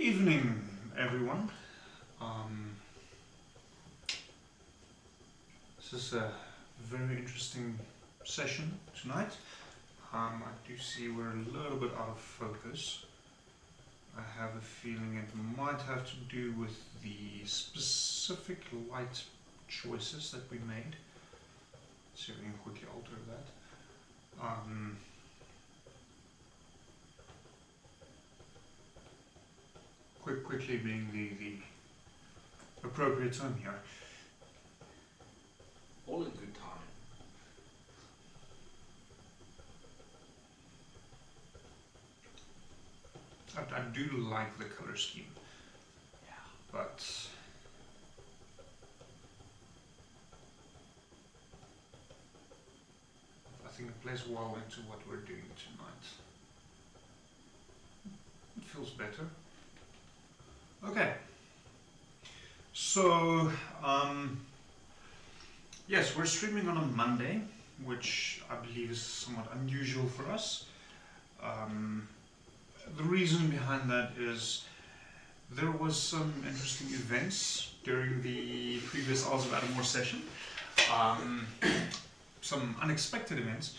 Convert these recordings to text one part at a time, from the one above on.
Evening, everyone. This is a very interesting session tonight. I do see we're a little bit out of focus. I have a feeling it might have to do with the specific light choices that we made. Let's see if we can quickly alter that. Quickly being the appropriate term here. All in good time. I do like the color scheme. Yeah. But I think it plays well into what we're doing tonight. It feels better. Okay. So, yes, we're streaming on a Monday, which I believe is somewhat unusual for us. The reason behind that is there was some interesting events during the previous Hours of Adomawyr session. Some unexpected events.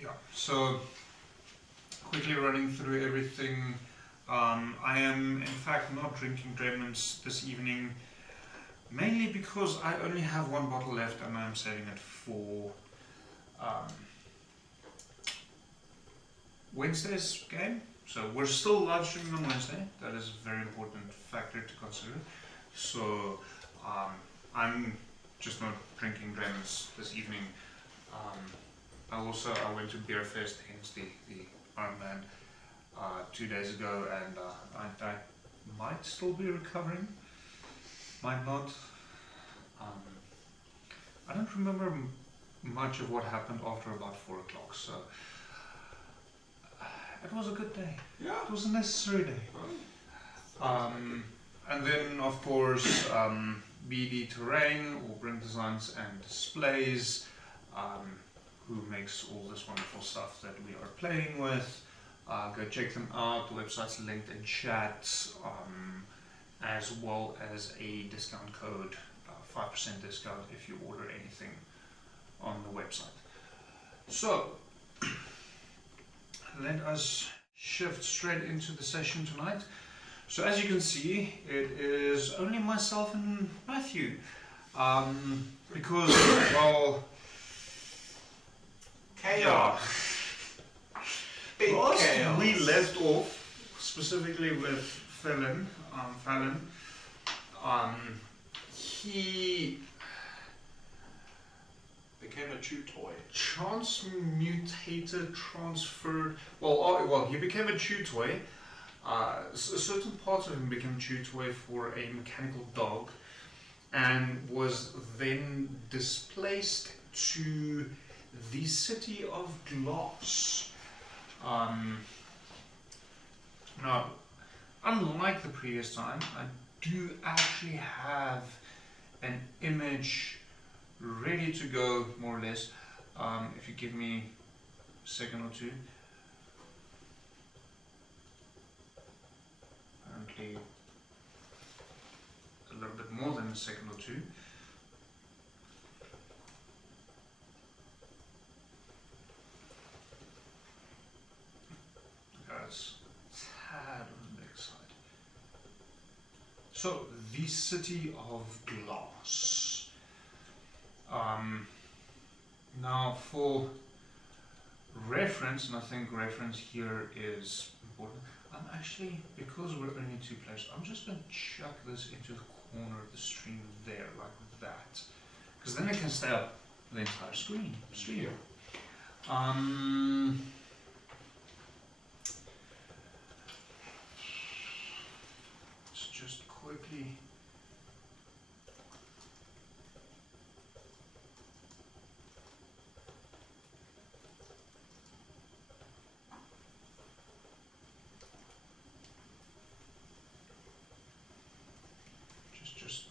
Yeah, so quickly running through everything. I am in fact not drinking Dremons this evening, mainly because I only have one bottle left and I'm saving it for Wednesday's game. So we're still live streaming on Wednesday. That is a very important factor to consider. So I'm just not drinking Dremons this evening. I went to Beer Fest, hence the Iron Man 2 days ago, and I might still be recovering, might not. I don't remember much of what happened after about 4 o'clock, so it was a good day. Yeah. It was a necessary day. And then, of course, BD Terrain, or Brink Designs and Displays, who makes all this wonderful stuff that we are playing with. Go check them out. The website's linked in chat, as well as a discount code, 5% discount if you order anything on the website. So, let us shift straight into the session tonight. So as you can see, it is only myself and Matthew, because, well, Chaos. Big last chaos. we left off, specifically with Fallon, he became a chew toy. transferred, he became a chew toy. A certain part of him became a chew toy for a mechanical dog, and was then displaced to the city of Glass. Now, unlike the previous time, I do actually have an image ready to go, more or less. If you give me a second or two. Apparently a little bit more than a second or two. That's a tad on the big side. So, the city of Glass. Now, for reference, and I think reference here is important, I'm actually, because we're only 2 players, I'm just going to chuck this into the corner of the stream there, like that. Because then I can stay up the entire stream. Let's just quickly... Just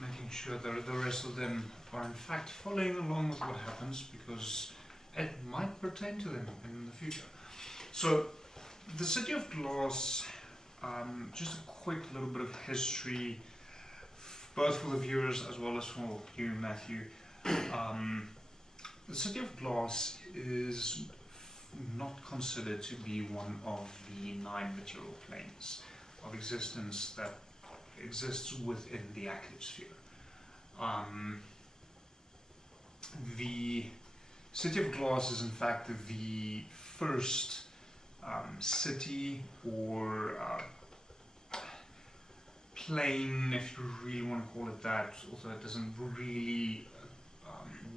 making sure that the rest of them are in fact following along with what happens, because it might pertain to them in the future. So The City of Glass, just a quick little bit of history, both for the viewers as well as for you, Matthew. The City of Glass is not considered to be one of the 9 material planes of existence that exists within the atmosphere. The City of Glass is in fact the first city or plane, if you really want to call it that, although it doesn't really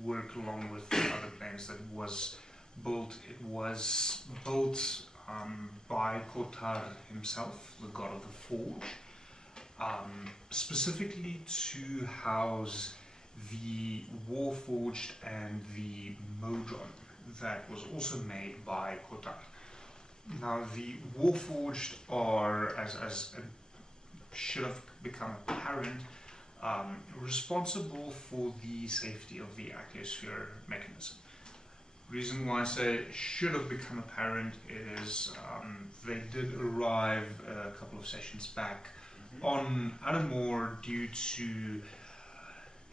work along with the other planes that was built. It was built by Kotar himself, the god of the forge, specifically to house the Warforged and the Modron that was also made by Kotar. Now the Warforged are, as should have become apparent, responsible for the safety of the atmosphere mechanism. Reason why I say should have become apparent is they did arrive a couple of sessions back on Adomawyr due to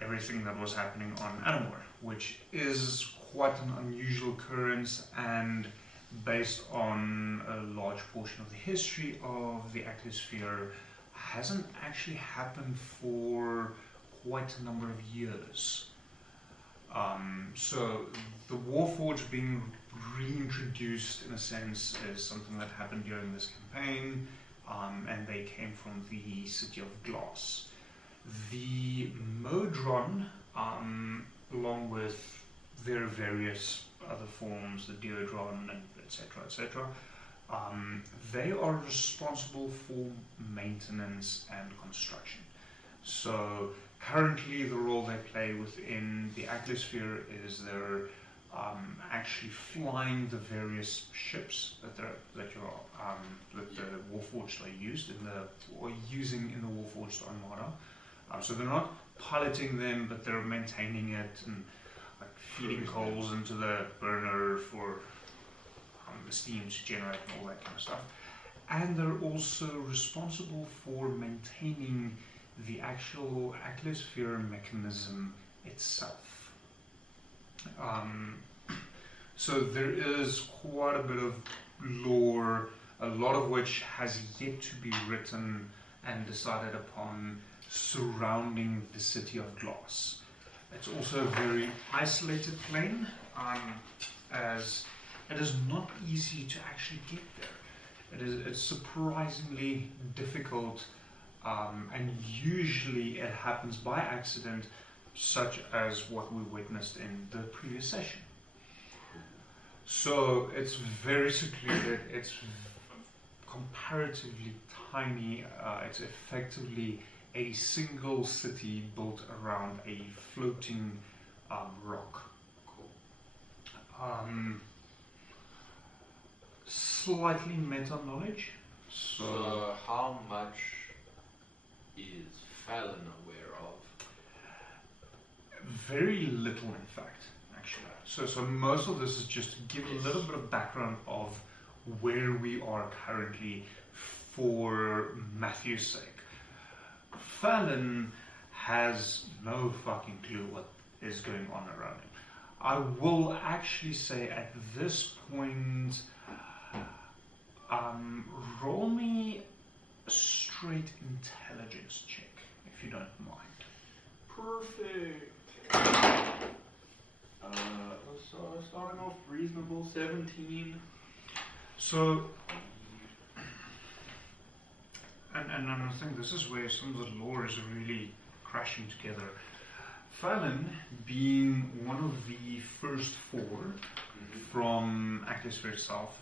everything that was happening on Adomawyr, which is quite an unusual occurrence, and based on a large portion of the history of the atmosphere, hasn't actually happened for quite a number of years. So the Warforged being reintroduced in a sense is something that happened during this campaign, and they came from the City of Glass. The Modron, along with their various other forms, the Deodron, and etc., they are responsible for maintenance and construction. So currently the role they play within the atmosphere is they're actually flying the various ships that the Warforged are using in the Warforged Armada. So they're not piloting them, but they're maintaining it and like feeding coals into the burner for the steam to generate and all that kind of stuff. And they're also responsible for maintaining the actual atmosphere mechanism itself. So there is quite a bit of lore, a lot of which has yet to be written and decided upon, surrounding the City of Glass. It's also a very isolated plane, as it is not easy to actually get there. It's surprisingly difficult, and usually it happens by accident, such as what we witnessed in the previous session. So it's very secluded, it's comparatively tiny, it's effectively a single city built around a floating rock. Cool. Slightly meta knowledge. So how much is Fallon aware of? Very little, in fact, actually. So most of this is just to give a little bit of background of where we are currently for Matthew's sake. Fallon has no fucking clue what is going on around him. I will actually say at this point, roll me a straight intelligence check, if you don't mind. Perfect. So starting off reasonable, 17. So, and I think this is where some of the lore is really crashing together. Fallon, being one of the first 4 from Atmosphere itself,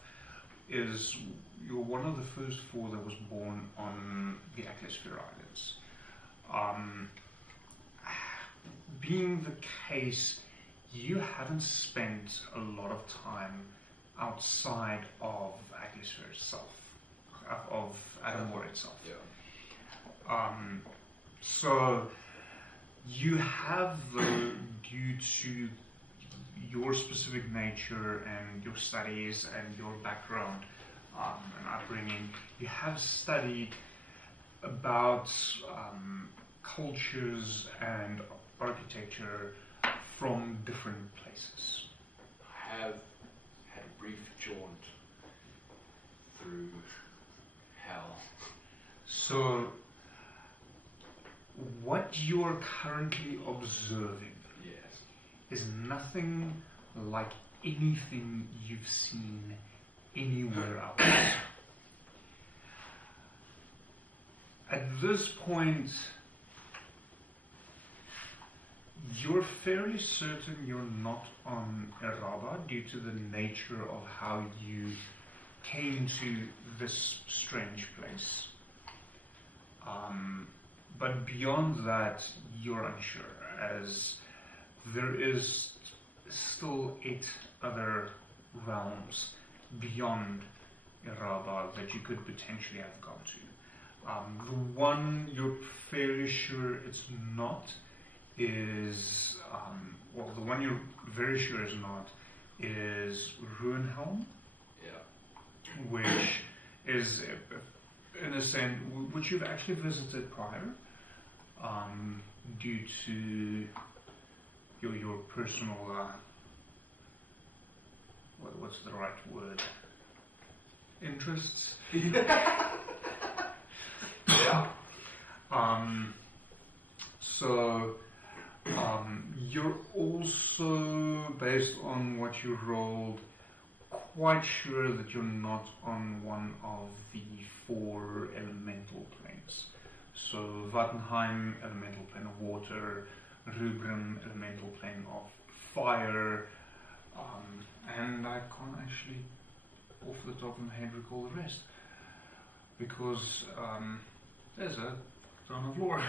you're one of the first 4 that was born on the Atmosphere Islands. Being the case, you haven't spent a lot of time outside of Atmosphere itself, of Adomawyr itself. Yeah. So you have, due to your specific nature and your studies and your background, and upbringing, you have studied about cultures and architecture from different places. I have had a brief jaunt through hell. So, what you are currently observing Yes. is nothing like anything you've seen anywhere else. At this point, you're fairly certain you're not on Eraba due to the nature of how you came to this strange place. But beyond that, you're unsure, as there is still 8 other realms beyond Eraba that you could potentially have gone to. The one you're fairly sure it's not is, the one you're very sure is not is Ruinhelm, Yeah. which is, in a sense, which you've actually visited prior, due to your personal, what's the right word? Interests. Yeah. So, you're also, based on what you rolled, quite sure that you're not on one of the 4 elemental planes. So, Vattenheim, elemental plane of water, Rubrum, elemental plane of fire, and I can't actually, off the top of my head, recall the rest. Because there's a ton of lore.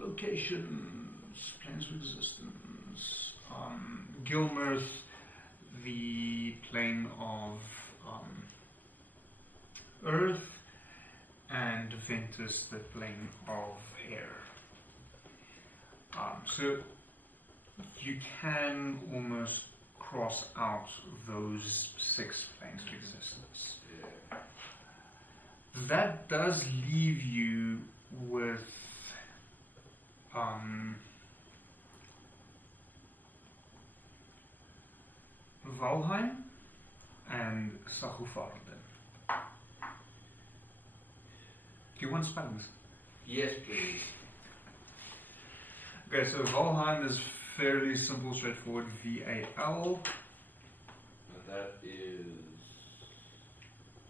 Locations, planes of existence, Gilmirth, the plane of earth, and Ventus, the plane of air. So you can almost cross out those 6 planes of existence. Yeah. That does leave you with Valheim and Sahufarden. Do you want spellings? Yes, please. Okay, so Valheim is fairly simple, straightforward, V-A-L. And that is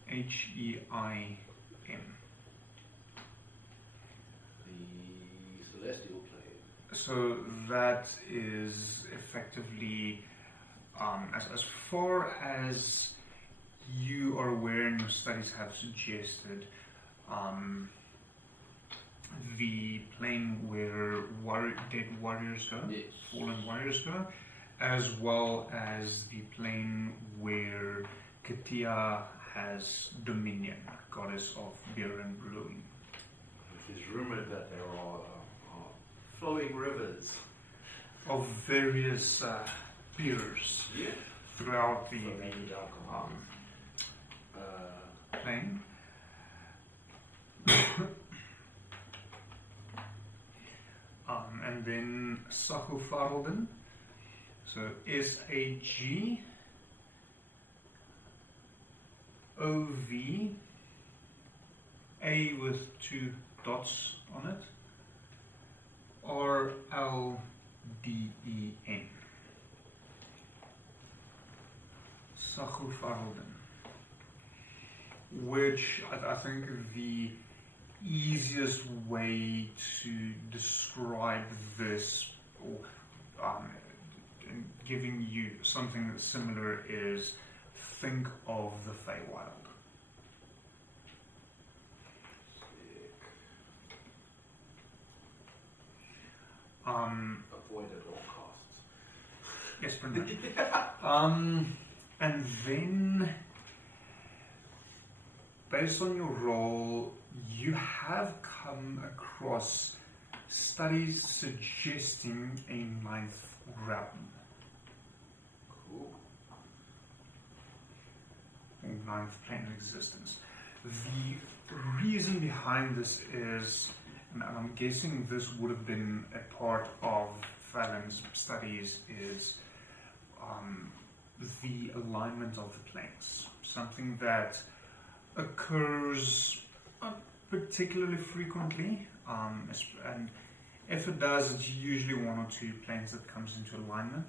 H-E-I-M. the celestial plane. So that is effectively, as far as you are aware and your studies have suggested, the plane where dead warriors go, Yes. fallen warriors go, as well as the plane where Katia has dominion, goddess of beer and brewing. It is rumored that there are flowing rivers Of various beers throughout the plane. And then Sahufarden, so S-A-G O-V, A with 2 dots on it, R-L-D-E-N. Sahufarden, which I think the easiest way to describe this, or giving you something that's similar, is think of the Feywild. Avoid at all costs. Yes, pretty much. And then, based on your role, you have come across studies suggesting a 9th realm. Cool. ninth plane of existence. The reason behind this is, and I'm guessing this would have been a part of Fallon's studies, is the alignment of the planes. Something that occurs particularly frequently, and if it does, it's usually one or two planes that comes into alignment,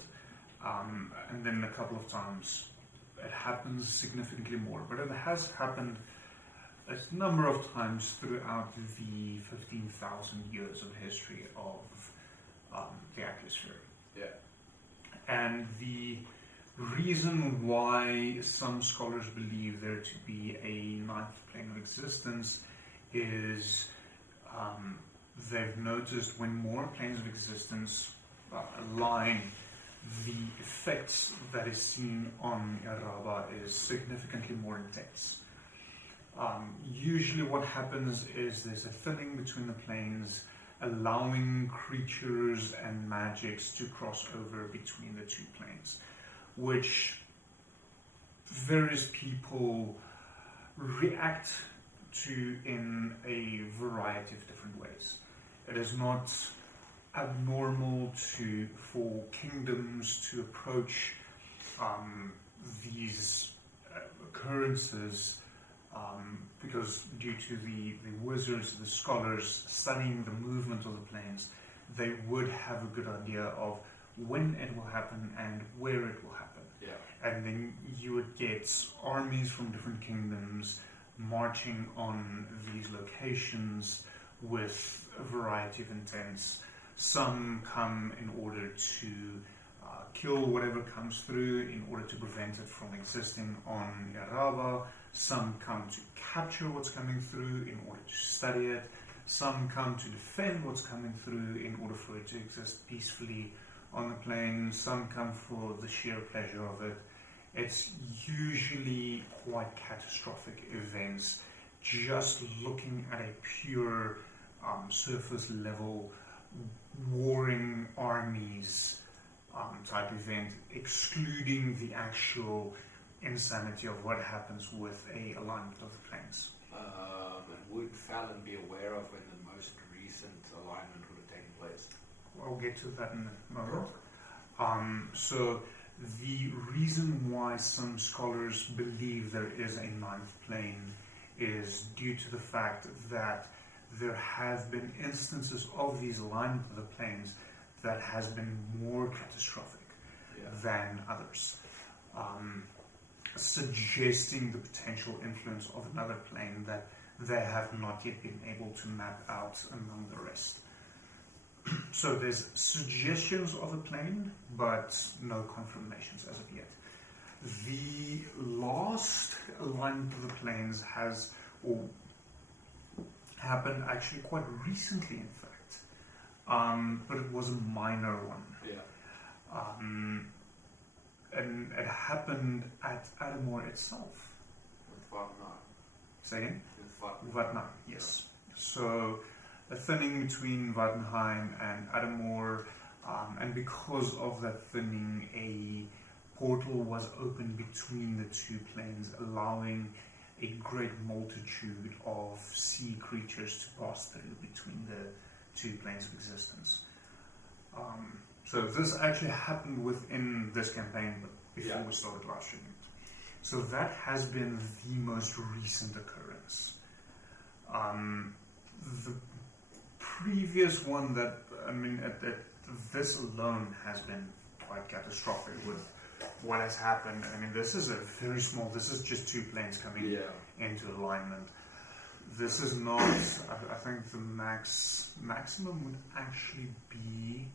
and then a couple of times it happens significantly more. But it has happened a number of times throughout the 15,000 years of history of the atmosphere. Yeah. And the reason why some scholars believe there to be a ninth plane of existence is they've noticed when more planes of existence align, the effects that is seen on Yaraba is significantly more intense. Usually what happens is there's a thinning between the planes, allowing creatures and magics to cross over between the two planes, which various people react to in a variety of different ways. It is not abnormal for kingdoms to approach these occurrences because due to the wizards, the scholars studying the movement of the planes, they would have a good idea of when it will happen and where it will happen. Yeah. And then you would get armies from different kingdoms marching on these locations with a variety of intents. Some come in order to kill whatever comes through in order to prevent it from existing on Yaraba. Some come to capture what's coming through in order to study it. Some come to defend what's coming through in order for it to exist peacefully on the plane. Some come for the sheer pleasure of it. It's usually quite catastrophic events. Just looking at a pure surface level warring armies type event, excluding the actual insanity of what happens with a alignment of the planes. And would Fallon be aware of when the most recent alignment would have taken place? I'll get to that in a moment. So the reason why some scholars believe there is a ninth plane is due to the fact that there have been instances of these alignment of the planes that has been more catastrophic than others, suggesting the potential influence of another plane that they have not yet been able to map out among the rest. So there's suggestions of a plane, but no confirmations as of yet. The last alignment of the planes has happened actually quite recently, in fact, but it was a minor one. Yeah. And it happened at Adomawyr itself. With Vatna. Say again? With Vatna, yes. So a thinning between Vatnheim and Adomawyr, and because of that thinning, a portal was opened between the two planes, allowing a great multitude of sea creatures to pass through between the two planes of existence. So this actually happened within this campaign, but before we started live streaming it. So that has been the most recent occurrence. The previous one this alone has been quite catastrophic with what has happened. I mean, this is this is just two planes coming into alignment. This is not, I think the maximum would actually be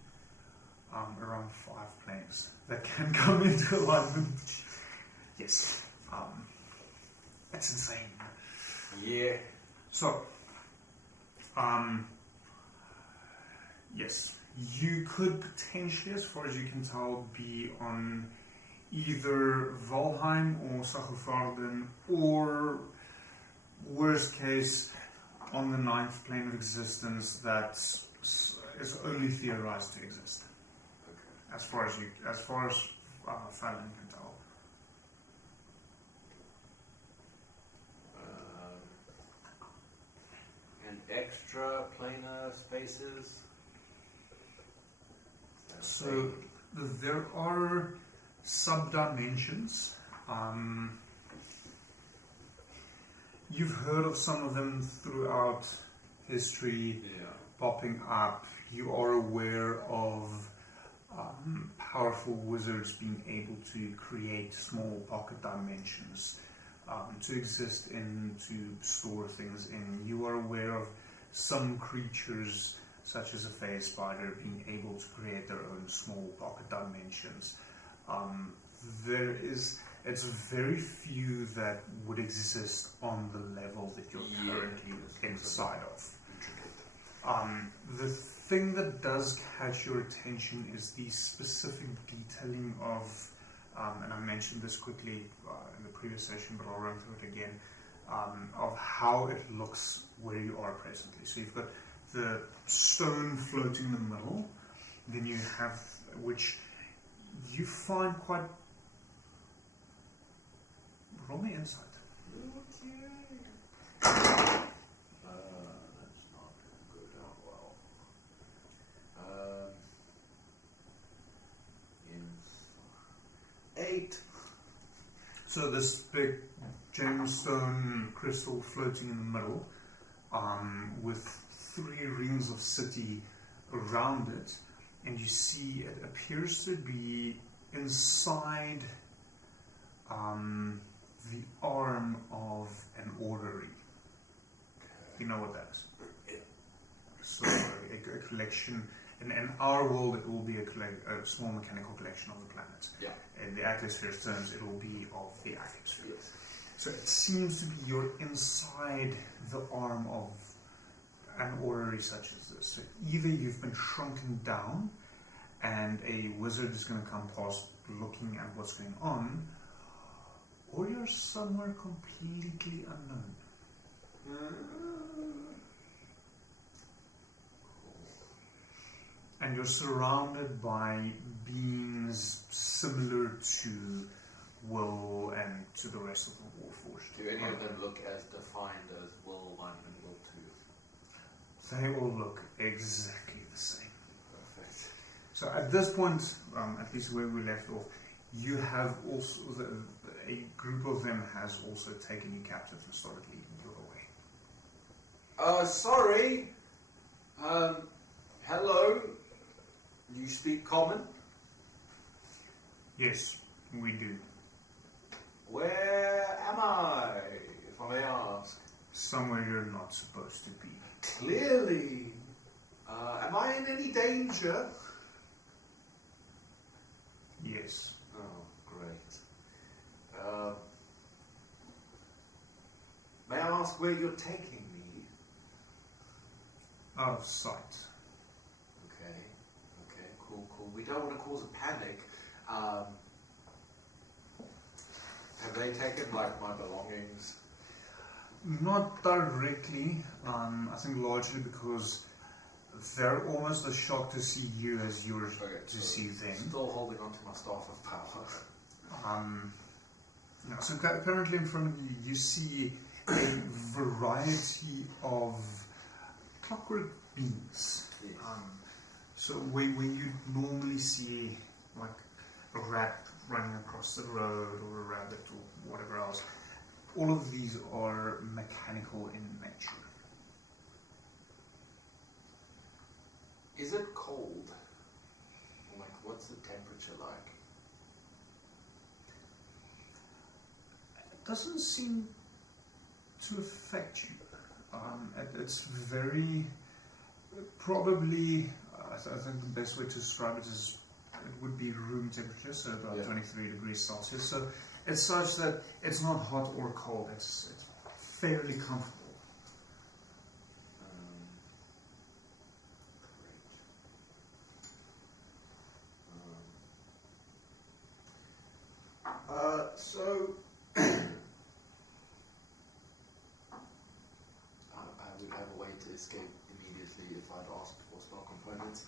around 5 planes that can come into alignment. Yes. It's insane. Yeah. So, yes, you could potentially, as far as you can tell, be on either Valheim or Sagofarden, or worst case, on the ninth plane of existence that is only theorized to exist. Okay. As far as Fallon can tell. extra planar spaces? So there are sub-dimensions. You've heard of some of them throughout history popping up. You are aware of powerful wizards being able to create small pocket dimensions to exist in, to store things in. You are aware of some creatures, such as a phase spider, being able to create their own small pocket dimensions. It's very few that would exist on the level that you're currently inside of. The thing that does catch your attention is the specific detailing of, and I mentioned this quickly in the previous session, but I'll run through it again, of how it looks where you are presently. So you've got the stone floating in the middle, then you have, which you find quite... Roll me insight. Okay. That's not go down well. In 8. So this big gemstone crystal floating in the middle, with 3 rings of city around it, and you see it appears to be inside the arm of an orrery. You know what that is? So a collection. In our world, it will be a small mechanical collection of the planets. Yeah. In the Atmosphere's terms, it will be of the atmosphere. Yes. So it seems to be you're inside the arm of an orrery such as this. So either you've been shrunken down and a wizard is going to come past looking at what's going on, or you're somewhere completely unknown. And you're surrounded by beings similar to Will and to the rest of the Warforged. Do any of them look as defined as Will 1 and Will 2? They all look exactly the same. Perfect. So at this point, at least where we left off, you have also, a group of them has also taken you captive and started leading you away. Sorry. Hello. You speak common? Yes, we do. Where am I, if I may ask? Somewhere you're not supposed to be. Clearly. Am I in any danger? Yes. Oh, great. May I ask where you're taking me? Out of sight. Okay, cool. We don't want to cause a panic. Have they taken, like, my belongings? Not directly. I think largely because they're almost as shocked to see you as you're to see them. Still holding on to my staff of power. So currently in front of you, you see a variety of clockwork beams. Yes. So where you normally see like a rat running across the road or a rabbit or whatever else, all of these are mechanical in nature. Is it cold? Like, what's the temperature like? It doesn't seem to affect you. It's very, probably, I think the best way to describe it is it would be room temperature, so about 23 degrees Celsius. So it's such that it's not hot or cold, it's fairly comfortable. So I would have a way to escape immediately if I'd asked for spell components.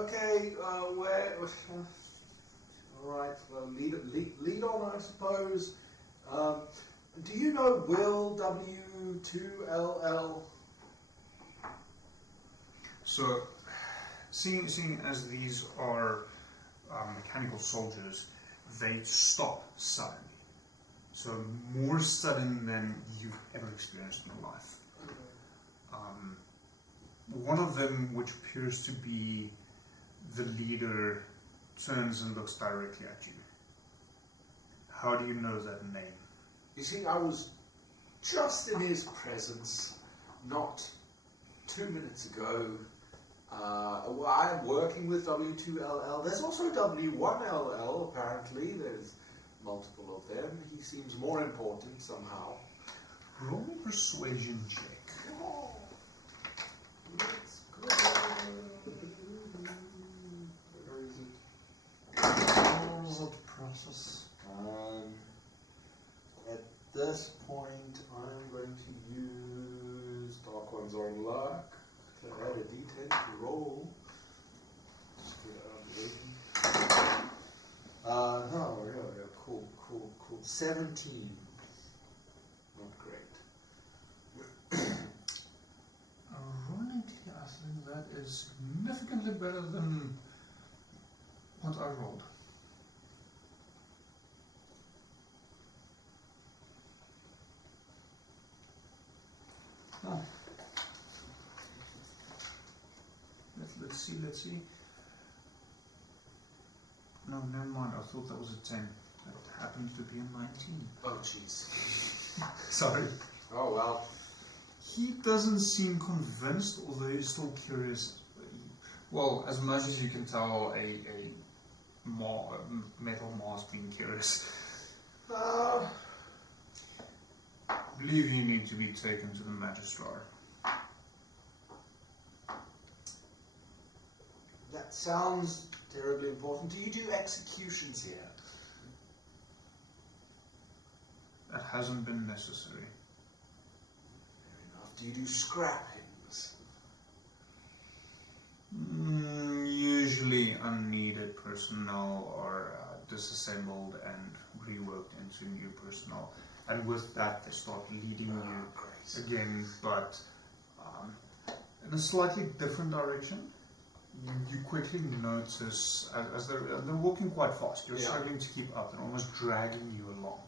Okay, where? Alright, well, lead on, I suppose. Do you know Will W2LL? So, seeing as these are mechanical soldiers, they stop suddenly. So more sudden than you've ever experienced in your life. One of them, which appears to be the leader, turns and looks directly at you. How do you know that name? You see, I was just in his presence not 2 minutes ago. Well, I am working with W2LL. There's also W1LL, apparently. There's multiple of them. He seems more important somehow. Roll me a persuasion check. Oh, let's go. Where is it? Process. At this point, I'm going to use Dark Ones on Luck to add a D10 to roll. Just get it out of the way. No, yeah, cool. 17. Not great. Ironically, I think that is significantly better than what I rolled. Oh. Let's see. No, never mind. I thought that was a 10. That happens to be a 19. Oh, jeez. Sorry. Oh, well. He doesn't seem convinced, although he's still curious. Well, as much as you can tell, a metal mask being curious. I believe you need to be taken to the Magistrar. That sounds terribly important. Do you do executions here? That hasn't been necessary. Fair enough. Do you do scrappings? Usually unneeded personnel are disassembled and reworked into new personnel. And with that, they start leading you again, but in a slightly different direction. You quickly notice, as they're walking quite fast, you're struggling to keep up, they're almost dragging you along.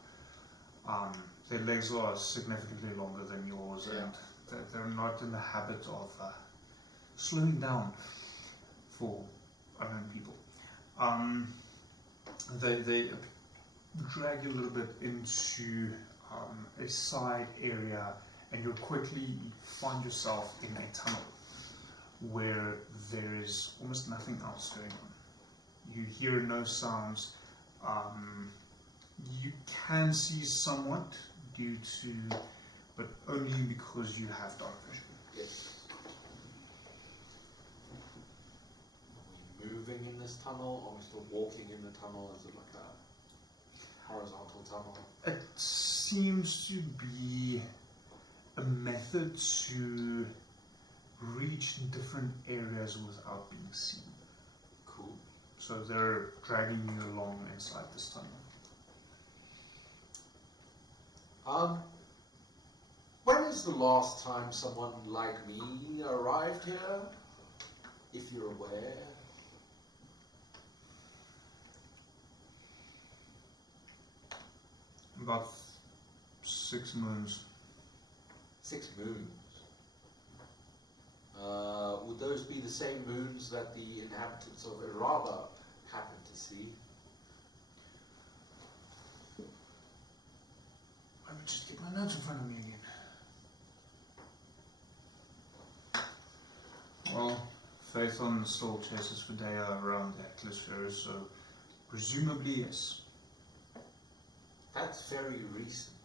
Their legs are significantly longer than yours, and they're not in the habit of slowing down for unknown people. They drag you a little bit into a side area, and you quickly find yourself in a tunnel where there is almost nothing else going on. You hear no sounds. You can see somewhat but only because you have dark vision. Yes. Are we moving in this tunnel, or are we still walking in the tunnel? Is it like a horizontal tunnel? It seems to be a method to reach different areas without being seen. Cool. So they're dragging you along inside this tunnel. When is the last time someone like me arrived here? If you're aware. About 6 moons. 6 moons. Would those be the same moons that the inhabitants of Iraba happen to see? I would just get my notes in front of me again. Well, Phaethon still chases for Dea around the Atmosphere, so presumably yes. That's very recent.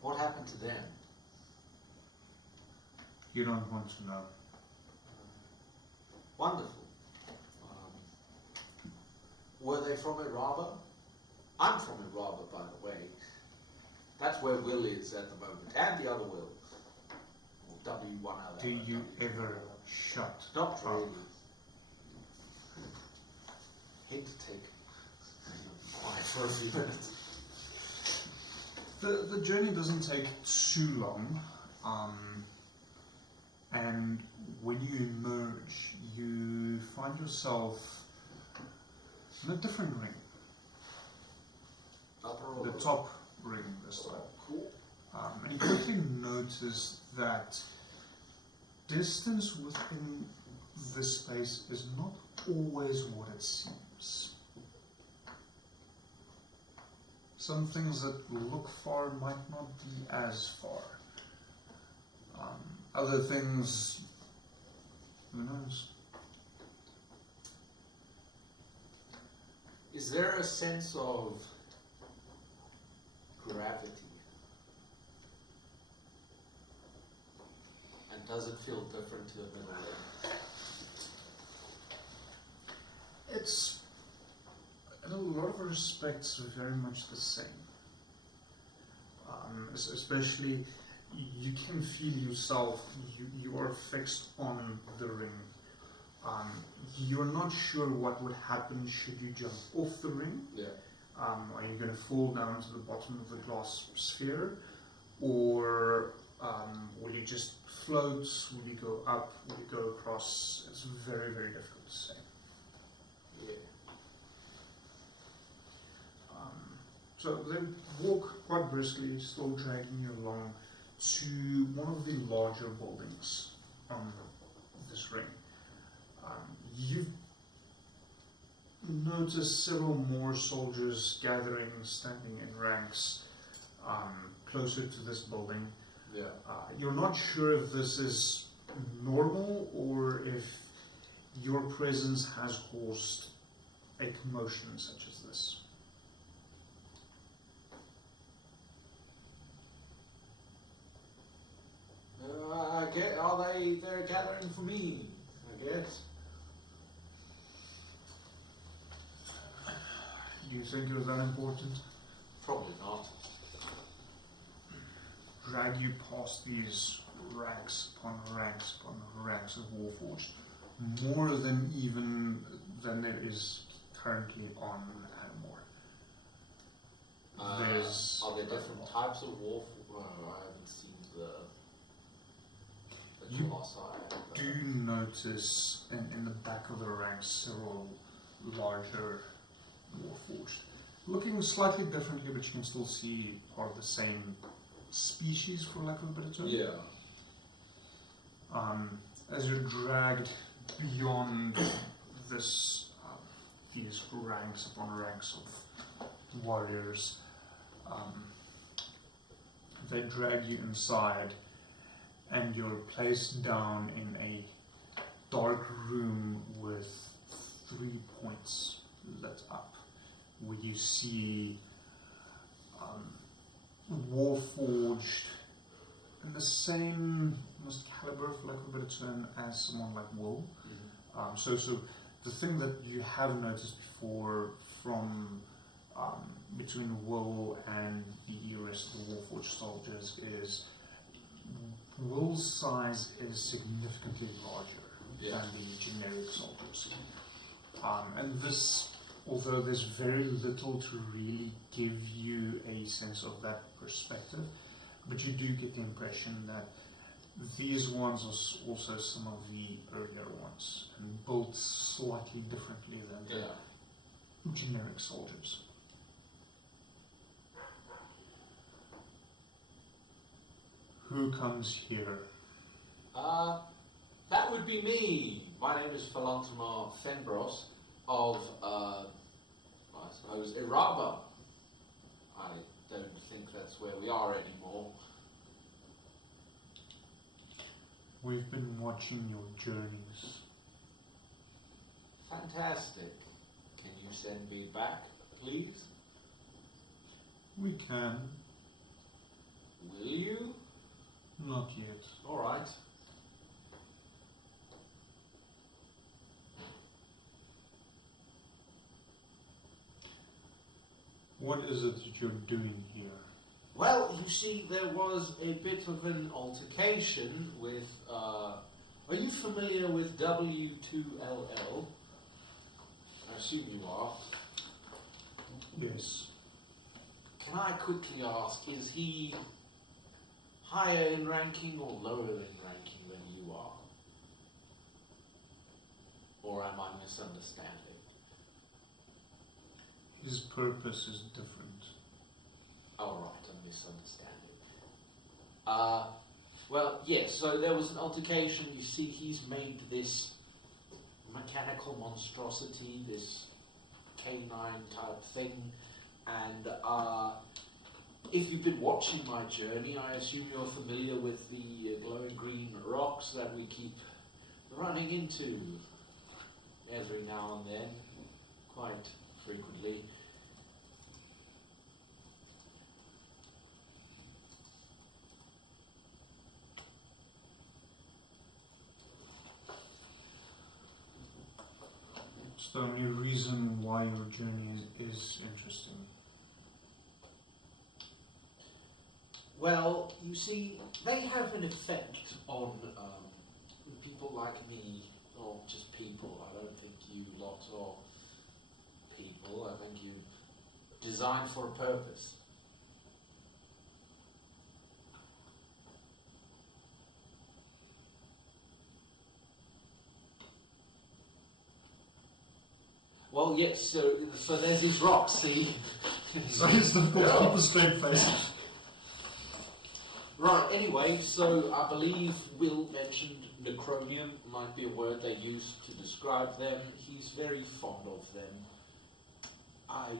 What happened to them? You don't want to know. Wonderful. Were they from Iraba? I'm from Iraba, by the way. That's where Will is at the moment, and the other Will. Or W1LL. Do you ever shut Not up? really. Hint taken. Quiet for a few minutes. The journey doesn't take too long, and when you emerge, you find yourself in a different ring. The top ring this time. Cool. And you quickly notice that distance within this space is not always what it seems. Some things that look far might not be as far. Other things, who knows? Is there a sense of gravity? And does it feel different to the middle ring? It's, in a lot of respects, very much the same. Especially, you can feel yourself, you are fixed on the ring. You're not sure what would happen should you jump off the ring. Yeah. Are you going to fall down to the bottom of the glass sphere? Or will you just float? Will you go up? Will you go across? It's very, very difficult to say. Yeah. So they walk quite briskly, still dragging you along to one of the larger buildings on this ring. You've noticed several more soldiers gathering, standing in ranks closer to this building. Yeah. You're not sure if this is normal or if your presence has caused a commotion such as this. They're gathering for me, I guess. Do you think you're that important? Probably not. Drag you past these ranks upon ranks upon ranks of Warforged, more than there is currently on Adomawyr. Are there different types of wolf? I haven't seen the class I do notice in the back of the ranks several larger Warforged, looking slightly differently, but you can still see part of the same species, for lack of a better term. Yeah. As you're dragged beyond this, these ranks upon ranks of warriors, they drag you inside, and you're placed down in a dark room with 3 points lit up, where you see Warforged in the same almost caliber, for lack of a better term, as someone like Will. Mm-hmm. So the thing that you have noticed before from between Will and the rest of the Warforged soldiers is Will's size is significantly larger than the generic soldiers. And this, although there's very little to really give you a sense of that perspective, but you do get the impression that these ones are also some of the earlier ones, and built slightly differently than the generic soldiers. Who comes here? That would be me. My name is Philanthropar Fenbros of, I suppose, Iraba. I don't think that's where we are anymore. We've been watching your journeys. Fantastic. Can you send me back, please? We can. Will you? Not yet. All right. What is it that you're doing here? Well, you see, there was a bit of an altercation with, are you familiar with W2LL? I assume you are. Yes. can I quickly ask, is he higher in ranking or lower in ranking than you are? Or am I misunderstanding? His purpose is different. Alright, I'm misunderstanding. Well, yes, so there was an altercation. You see, he's made this mechanical monstrosity, this canine type thing, and if you've been watching my journey, I assume you're familiar with the glowing green rocks that we keep running into every now and then, quite frequently. It's the only reason why your journey is interesting. Well, you see, they have an effect on people like me, or just people. I don't think you lot are people. I think you designed for a purpose. Well, yes, so there's his rock, see? So he's the keep a straight face. Right, anyway, so I believe Will mentioned necronium might be a word they use to describe them. He's very fond of them. I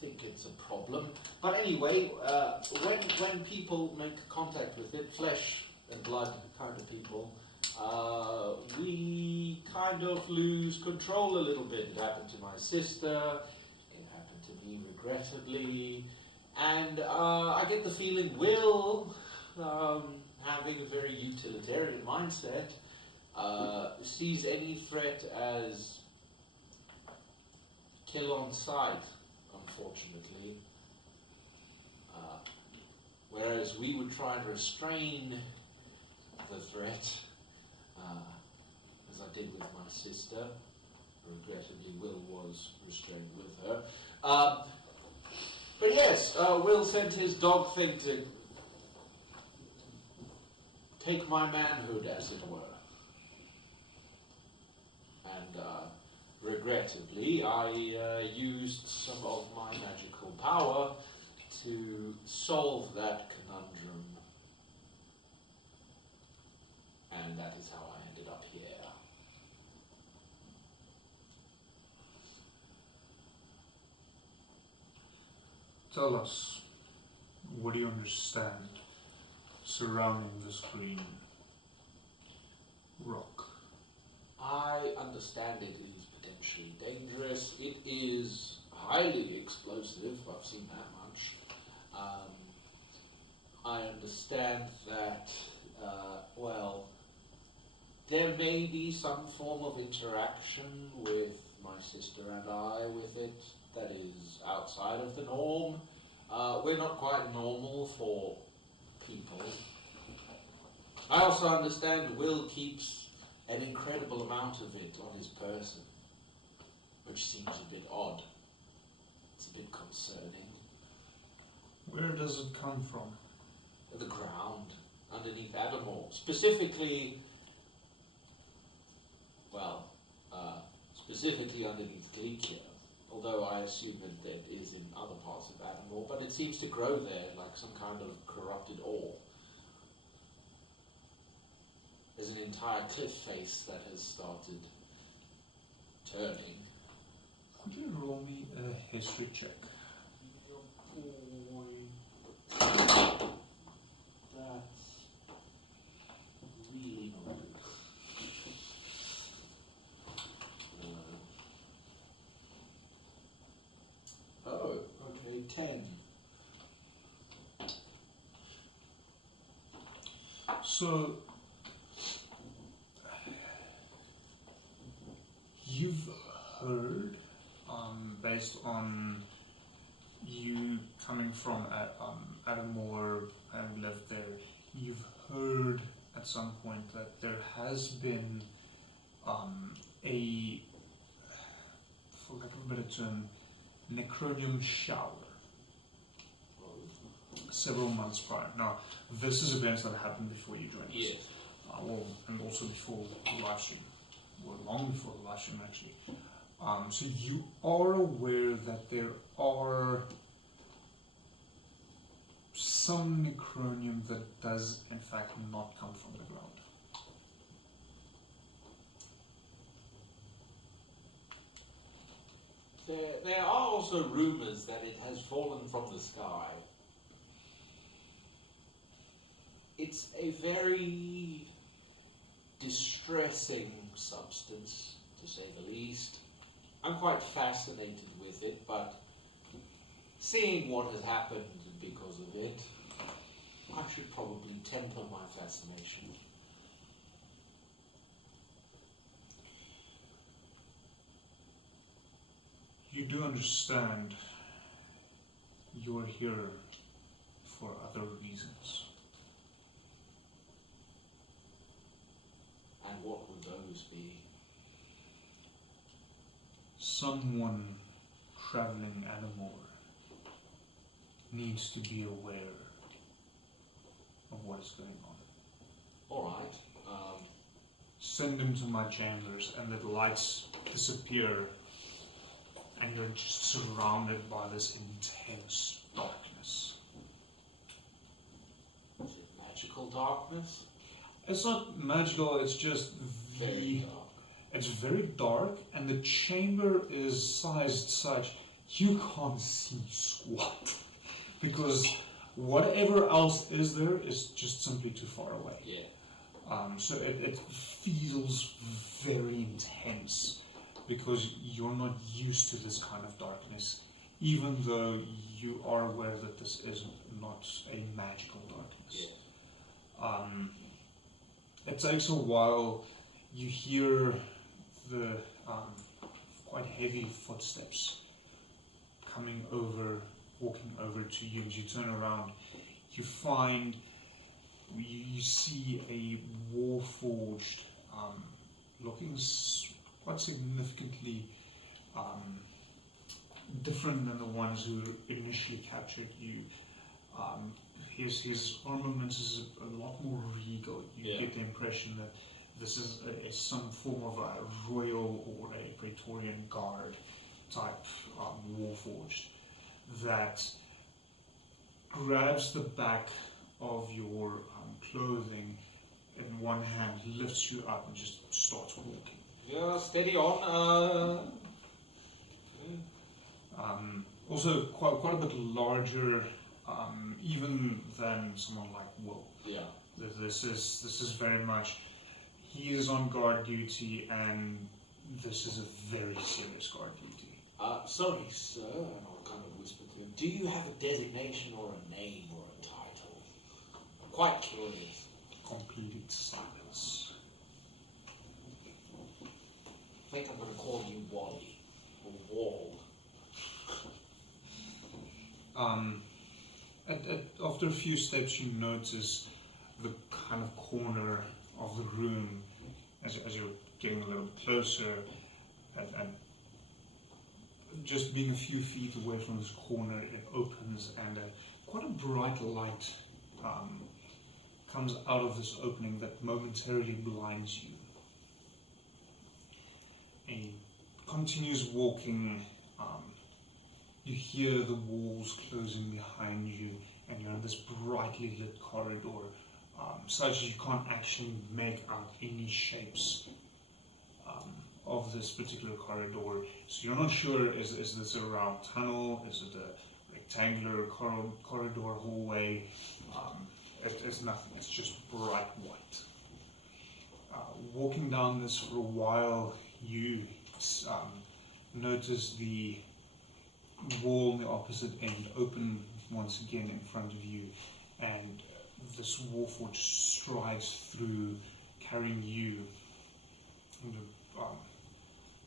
think it's a problem. But anyway, when people make contact with it, flesh and blood kind of people, we kind of lose control a little bit. It happened to my sister, it happened to me regrettably, and I get the feeling Will, having a very utilitarian mindset, sees any threat as kill on sight, unfortunately. Whereas we would try to restrain the threat, as I did with my sister. Regrettably, Will was restrained with her. But yes, Will sent his dog thing to take my manhood, as it were. And regrettably, I used some of my magical power to solve that conundrum. And that is how I ended up here. Tell us, what do you understand surrounding this green rock? I understand it is potentially dangerous. It is highly explosive. I've seen that much. I understand that, well, there may be some form of interaction with my sister and I with it that is outside of the norm. We're not quite normal for people. I also understand Will keeps an incredible amount of it on his person, which seems a bit odd. It's a bit concerning. Where does it come from? The ground, underneath Adomawyr. Specifically, well, specifically underneath Gleekia, although I assume that it is in other parts of Adomawyr, but it seems to grow there like some kind of corrupted ore. There's an entire cliff face that has started turning. Could you roll me a history check? That's really not good. Oh, okay, 10. So, you've heard, based on you coming from Adomawyr, having lived there, you've heard at some point that there has been a, for lack of a better term, necronium shower several months prior. Now, this is events that happened before you joined us. Yes. Well, and also before the live stream, or long before the live stream actually. So you are aware that there are some necronium that does in fact not come from the ground. There are also rumors that it has fallen from the sky. It's a very distressing substance, to say the least. I'm quite fascinated with it, but seeing what has happened because of it, I should probably temper my fascination. You do understand you're here for other reasons. And what would those be? Someone traveling Adomawyr needs to be aware of what is going on. Alright. Send him to my chambers and let the lights disappear, and you're just surrounded by this intense darkness. Is it magical darkness? It's not magical, it's just Very dark. It's very dark, and the chamber is sized such you can't see squat. Because whatever else is there is just simply too far away. Yeah. So it feels very intense because you're not used to this kind of darkness, even though you are aware that this is not a magical darkness. Yeah. It takes a while. You hear the quite heavy footsteps coming over, walking over to you. As you turn around, you find, you see a warforged, looking quite significantly different than the ones who initially captured you. His armament is a lot more regal. You get the impression that this is some form of a royal or a Praetorian Guard type warforged that grabs the back of your clothing in one hand, lifts you up, and just starts walking. Yeah, steady on. Also, quite a bit larger, even than someone like Will. Yeah. This is very much. He is on guard duty, and this is a very serious guard duty. Sorry, sir, and I'll kind of whisper to him. Do you have a designation or a name or a title? I'm quite curious. Complete silence. I think I'm going to call you Wally or Wald. After a few steps, you notice the kind of corner of the room as you're getting a little bit closer, and just being a few feet away from this corner, it opens, and quite a bright light comes out of this opening that momentarily blinds you. And he continues walking. You hear the walls closing behind you, and you're in this brightly lit corridor, such that you can't actually make out any shapes of this particular corridor. So you're not sure, is this a round tunnel? Is it a rectangular corridor hallway? It's nothing, it's just bright white. Walking down this for a while, you notice the wall on the opposite end open once again in front of you, and this warforged strides through, carrying you, and the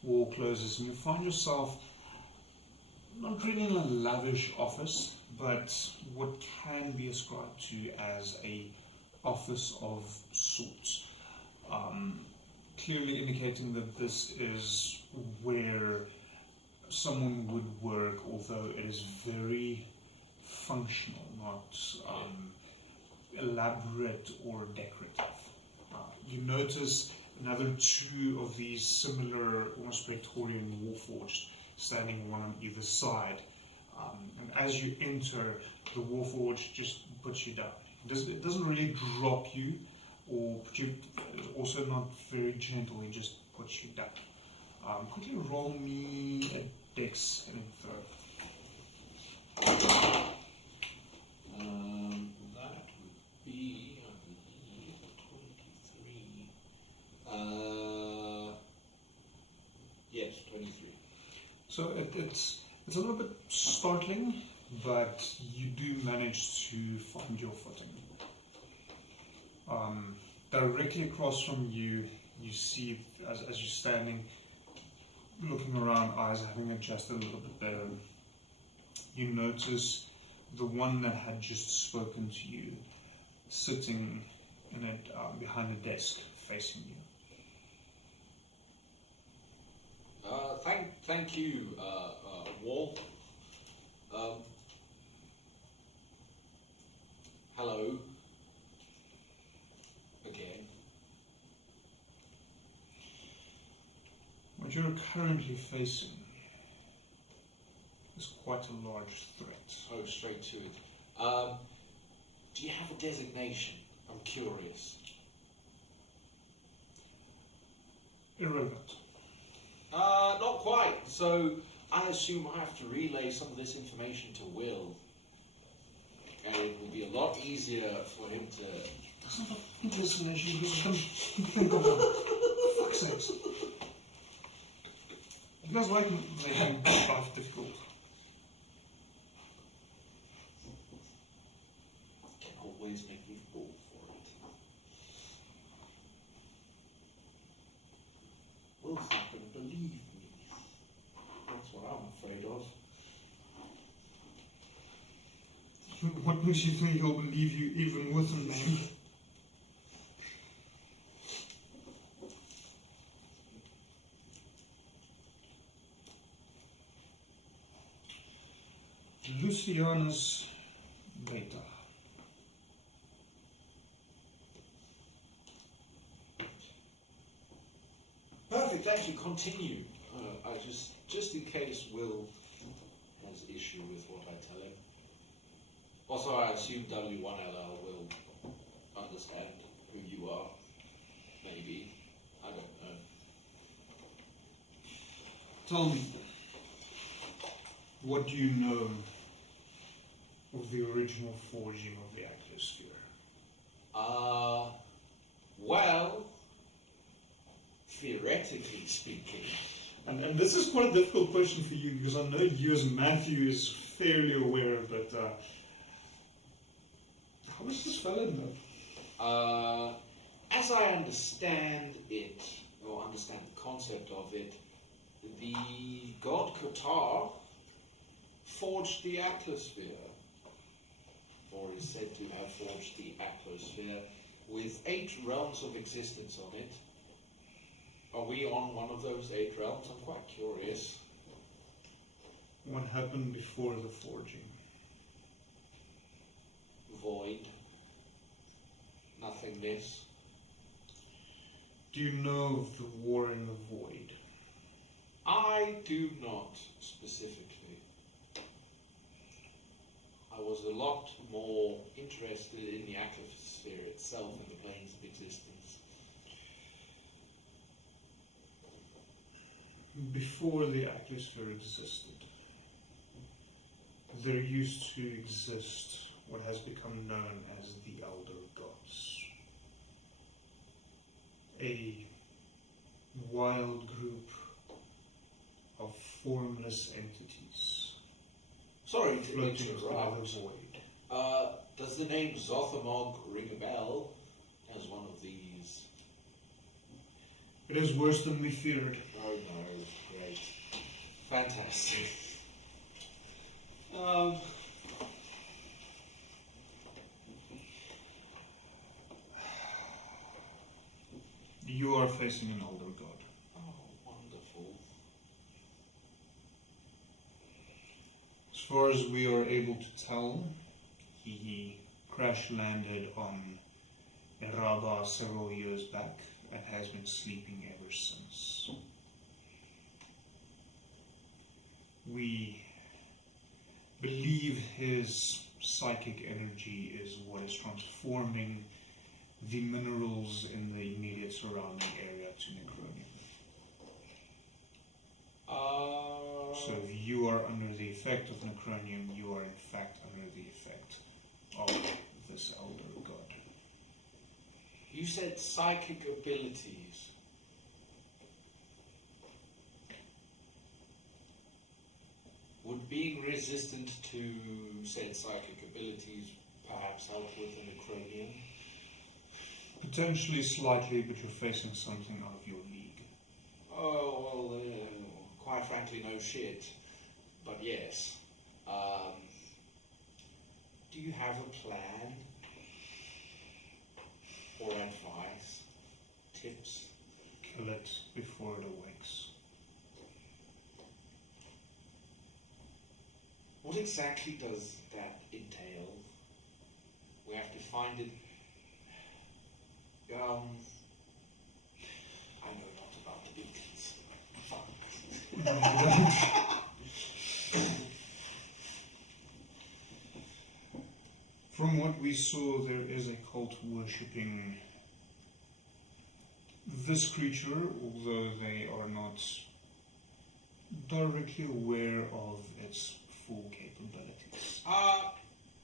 wall closes, and you find yourself not really in a lavish office, but what can be ascribed to as a office of sorts, clearly indicating that this is where someone would work, although it is very functional, not elaborate or decorative. You notice another two of these similar, almost Praetorian warforged standing one on either side. And as you enter, the warforged just puts you down. It doesn't really drop you, or put you, it's also not very gentle, it just puts you down. Quickly roll me a dex saving throw. That would be, I believe, 23. Yes, 23. So it's a little bit startling, but you do manage to find your footing. Directly across from you, you see, as you're standing, looking around, eyes having adjusted a little bit better, you notice the one that had just spoken to you sitting in it behind the desk facing you. Thank you, Wolf. Hello. Again. What you're currently facing is quite a large threat. Oh, straight to it. Do you have a designation? I'm curious. Irrelevant. Not quite. So I assume I have to relay some of this information to Will. And it will be a lot easier for him to... Doesn't have a destination because you can think of them. Fuck's sakes. You guys like making life difficult. Can always make me fall for it. Will's not going to believe me. That's what I'm afraid of. What makes you think he'll believe you even with a name? Lucianus Beta. Perfect, thank you. Continue. I just in case Will has issue with what I tell him. Also, I assume W1LL will understand who you are. Maybe. I don't know. Tell me, what do you know of the original forging of the atmosphere? Well, theoretically speaking. And this is quite a difficult question for you because I know you as Matthew is fairly aware, but how does this fellow know? As I understand it, or understand the concept of it, the god Qatar forged the atmosphere, or is said to have forged the atmosphere, with 8 realms of existence on it. Are we on one of those 8 realms? I'm quite curious. What happened before the forging? Void. Nothingness. Do you know of the war in the void? I do not specifically. I was a lot more interested in the atmosphere itself and the planes of existence. Before the atmosphere existed, there used to exist what has become known as the Elder Gods. A wild group of formless entities. Sorry to floating through the interrupt. void. Does the name Zothamog ring a bell as one of these? It is worse than we feared. Oh no, great. Fantastic. You are facing an Elder God. Oh, wonderful. As far as we are able to tell, he crash landed on Eraba several years back and has been sleeping ever since. We believe his psychic energy is what is transforming the minerals in the immediate surrounding area to necronium. So if you are under the effect of necronium, you are in fact under the effect of this elder god. You said psychic abilities. Would being resistant to said psychic abilities perhaps help with the necronium? Potentially slightly, but you're facing something out of your league. Oh, well, quite frankly, no shit. But yes. Do you have a plan? Or advice? Tips? Kill it before it awakes. What exactly does that entail? We have to find it. I know not about the beacons. From what we saw, there is a cult worshipping this creature, although they are not directly aware of its full capabilities.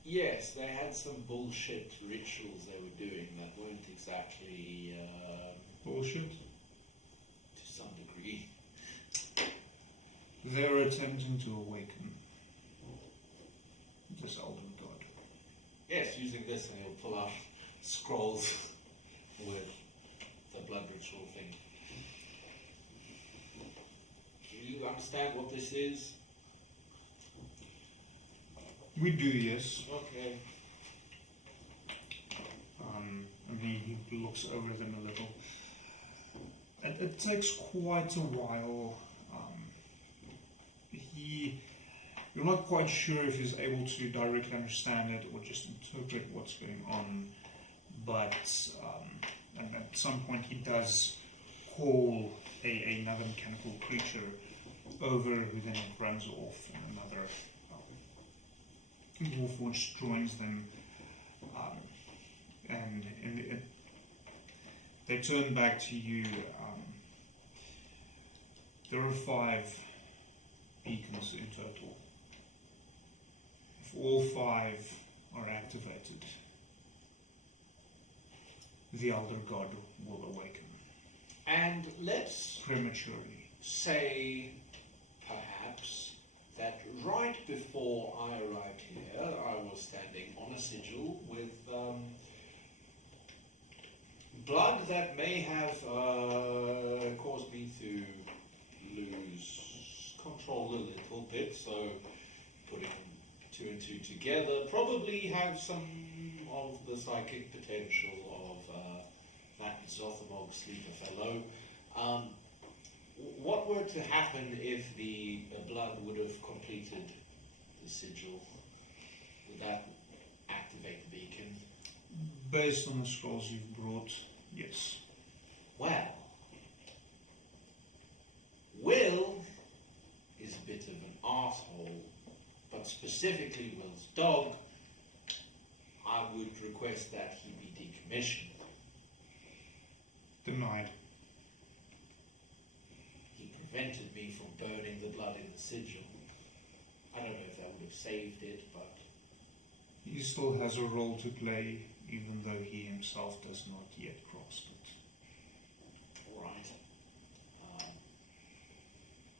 Yes, they had some bullshit rituals they were doing that weren't exactly Bullshit. to some degree. They are attempting to awaken this elder god. Yes, using this, and he'll pull out scrolls with the blood ritual thing. Do you understand what this is? We do, yes. Okay. He looks over them a little. It takes quite a while. You're not quite sure if he's able to directly understand it or just interpret what's going on, but and at some point he does call another mechanical creature over, who then runs off, and another wolf which joins them, and they turn back to you. There are 5 beacons in total. If all 5 are activated, the elder god will awaken. And let's Prematurely. say, perhaps, that right before I arrived here, I was standing on a sigil with blood that may have caused me to lose control a little bit, so putting 2 and 2 together, probably have some of the psychic potential of that Zothamog sleeper fellow. What were to happen if the blood would have completed the sigil? Would that activate the beacon? Based on the scrolls you've brought, yes. Well, Will is a bit of an arsehole, but specifically Will's dog, I would request that he be decommissioned. Denied. He prevented me from burning the blood in the sigil. I don't know if that would have saved it, but... He still has a role to play, even though he himself does not yet grasp it. Alright.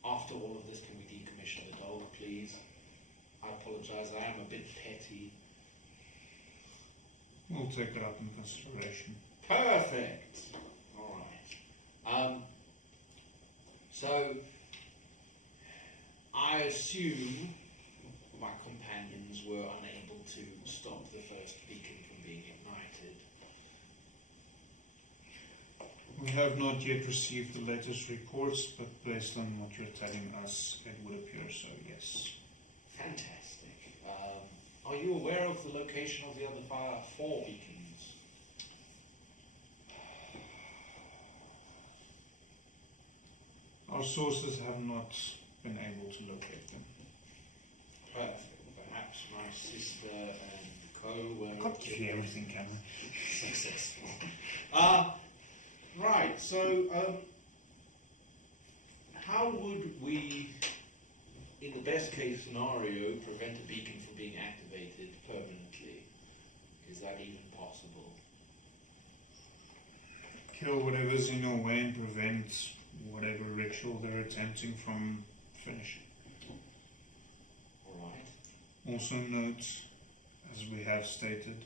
After all of this, can we decommission the dog, please? I apologize, I am a bit petty. We'll take that up in consideration. Perfect! Alright. So, I assume my companions were unable to stop the first beacon from being ignited. We have not yet received the latest reports, but based on what you're telling us, it would appear so, yes. Fantastic. Are you aware of the location of the other four beacons? Our sources have not been able to locate them. Perfect. Perhaps my sister and Co were Can't give you everything, can we? successful. Right, so how would we, in the best case scenario, prevent a beacon from being activated permanently? Is that even possible? Kill whatever's in your way and prevent whatever ritual they're attempting from finishing. Alright. Also note, as we have stated,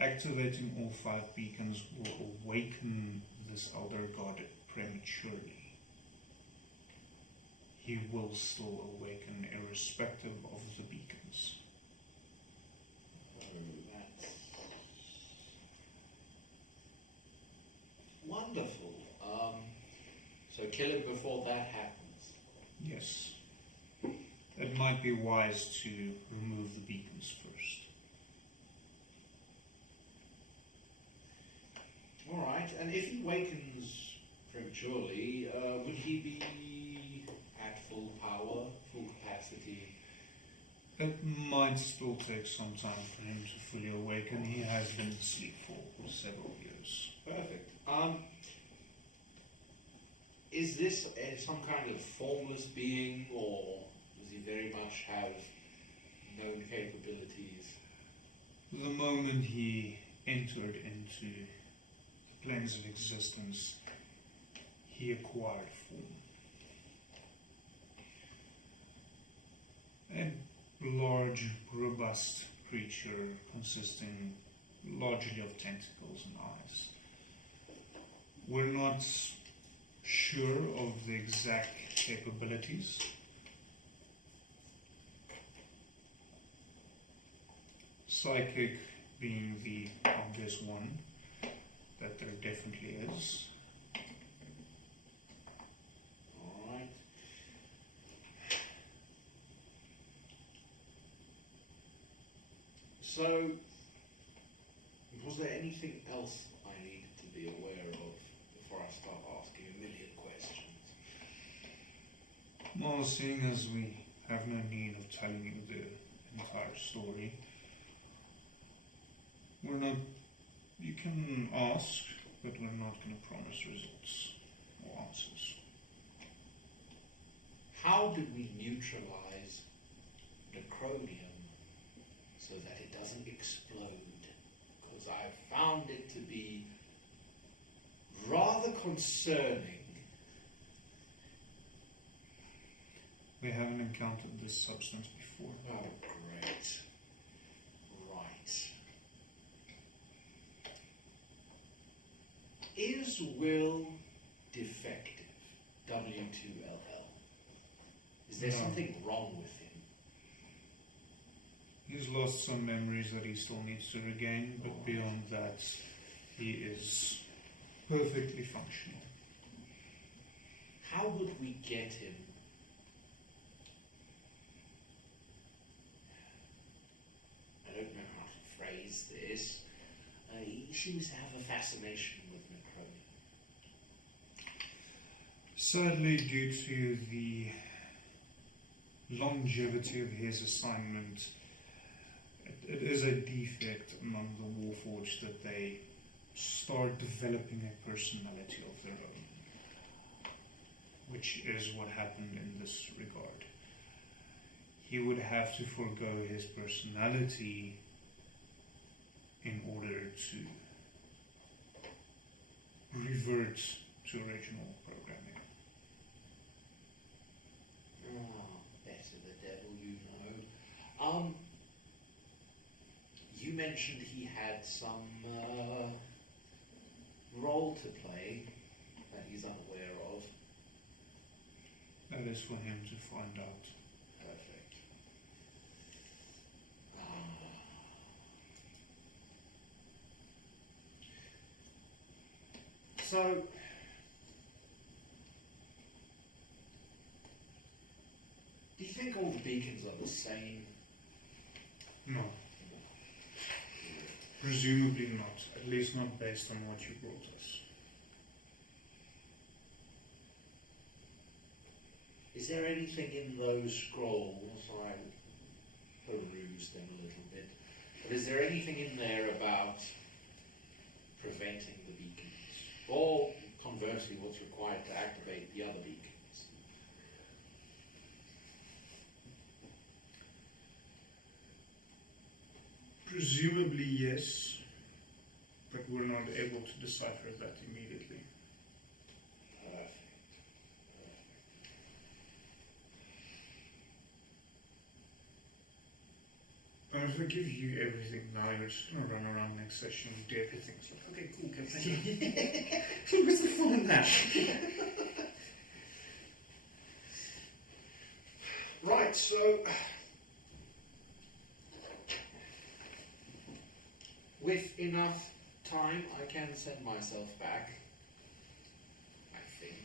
activating all 5 beacons will awaken this elder god prematurely. He will still awaken irrespective of the beacons. That's wonderful. So kill him before that happens. Yes. It might be wise to remove the beacons first. Alright, and if he wakens prematurely, would he be at full power, full capacity? It might still take some time for him to fully awaken. He has been asleep for several years. Perfect. Is this some kind of formless being, or does he very much have known capabilities? The moment he entered into the planes of existence, he acquired form. A large, robust creature consisting largely of tentacles and eyes. We're not sure of the exact capabilities. Psychic being the obvious one, that there definitely is. Alright. So, was there anything else I needed to be aware of before I start asking a million questions? Well, seeing as we have no need of telling you the entire story, you can ask, but we're not going to promise results or answers. How do we neutralize necronium so that it doesn't explode? Because I've found it to be rather concerning. We haven't encountered this substance before. Oh, great. Right. Is Will defective? W2LL. Is there No. something wrong with him? He's lost some memories that he still needs to regain, but beyond that, he is perfectly functional. How would we get him? I don't know how to phrase this. He seems to have a fascination with necronium. Sadly, due to the longevity of his assignment, it is a defect among the Warforged that they start developing a personality of their own, which is what happened in this regard. He would have to forego his personality in order to revert to original programming. Better the devil you know. You mentioned he had some role to play that he's unaware of. That is for him to find out. Perfect. So, do you think all the beacons are the same? No. Presumably not. At least not based on what you brought us. Is there anything in those scrolls? I perused them a little bit. But is there anything in there about preventing the beacons? Or, conversely, what's required to activate the other beacons? Presumably yes, but we're not able to decipher that immediately. Perfect. If I give you everything now, you're just gonna run around next session and do everything. It's like, okay, cool, Captain. So where's the fun in that? Right, so with enough time, I can send myself back. I think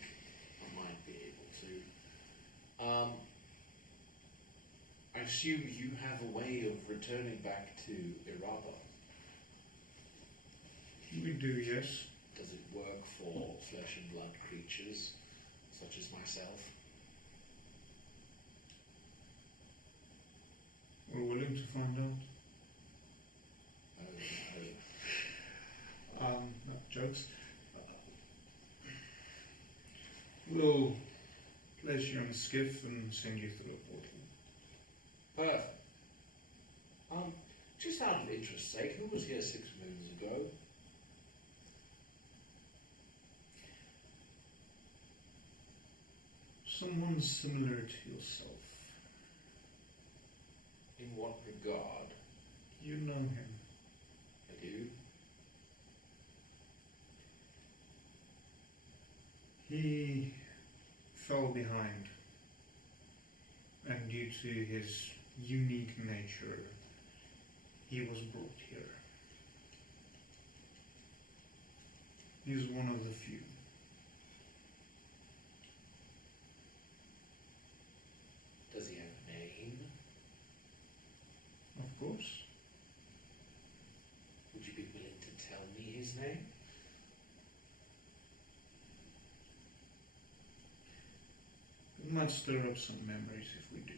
I might be able to. I assume you have a way of returning back to Iraba. We do, yes. Does it work for flesh and blood creatures, such as myself? We're willing to find out. Oh no. No, jokes. We'll place you on a skiff and send you through a portal. Perfect. Just out of interest's sake, who was here 6 moons ago? Someone similar to yourself. In what regard? You know him. I do. He fell behind, and due to his unique nature, he was brought here. He's one of the few. Does he have a name? Of course. Would you be willing to tell me his name? It might stir up some memories if we do.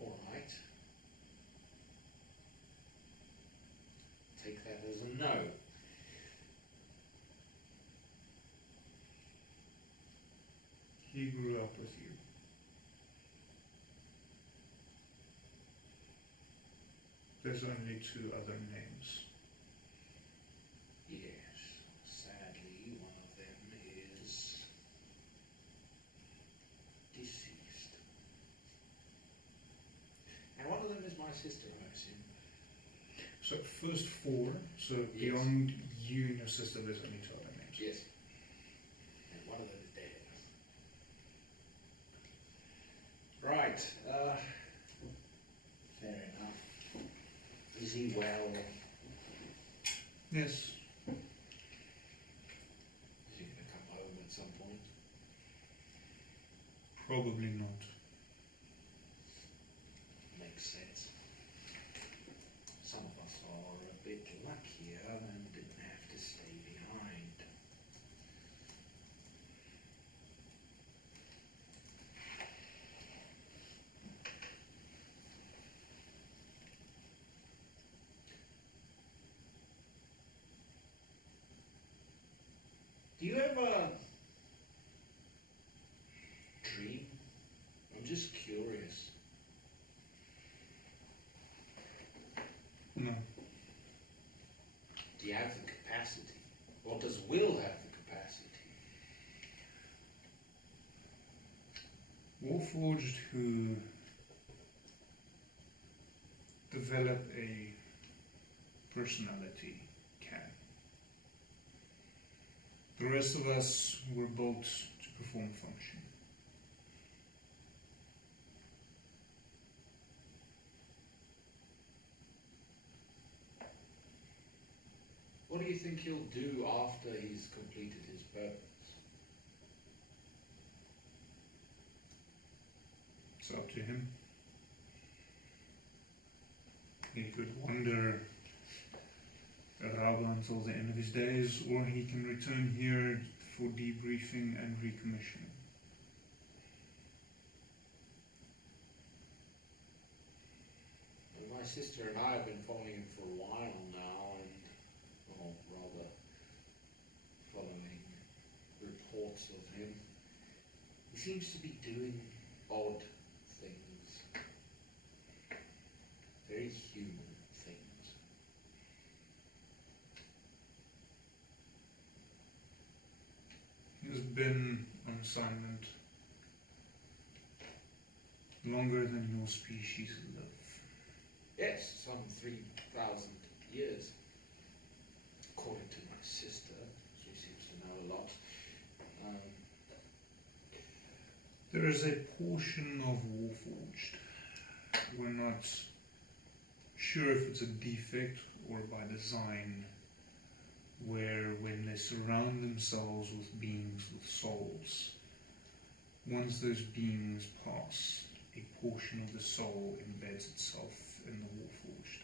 All right. Take that as a no. He grew up with you. There's only 2 other names. Yes. Sadly, one of them is deceased. And one of them is my sister, I assume. So first 4, so Yes. beyond you and your sister, there's only 2 other names. Yes. And one of them is dead. Right. Fair enough. Is he well? Yes. Is he going to come home at some point? Probably not. Makes sense. Some of us are a bit luckier and didn't have to stay behind. Do you ever dream? I'm just curious. No. Do you have the capacity? Or does Will have the capacity? Warforged who develop a personality can. The rest of us were built to perform function. What do you think he'll do after he's completed his purpose? It's up to him. He could wander around until the end of his days, or he can return here for debriefing and recommissioning. Well, my sister and I have been following him for a while now, or rather, following reports of him. He seems to be doing odd things. Very human things. He has been on assignment longer than your species live. Yes, some 3,000 years. According to my sister, she seems to know a lot. There is a portion of Warforged. We're not sure if it's a defect or by design, where when they surround themselves with beings with souls, once those beings pass, a portion of the soul embeds itself in the Warforged.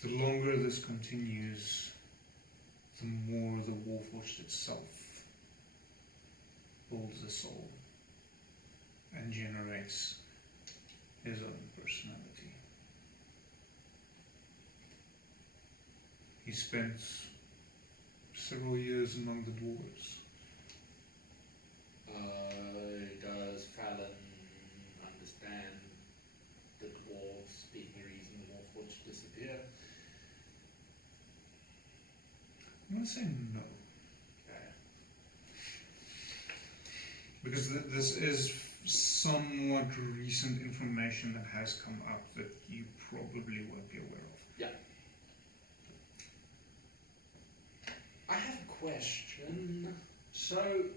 The longer this continues, the more the Warforged itself builds a soul and generates his own personality. He spent several years among the dwarves. Does Fallon understand the dwarves being the reason the Warforged disappear? I'm going to say no. Okay. Because this is somewhat recent information that has come up that you probably won't be aware of. Yeah. I have a question. So,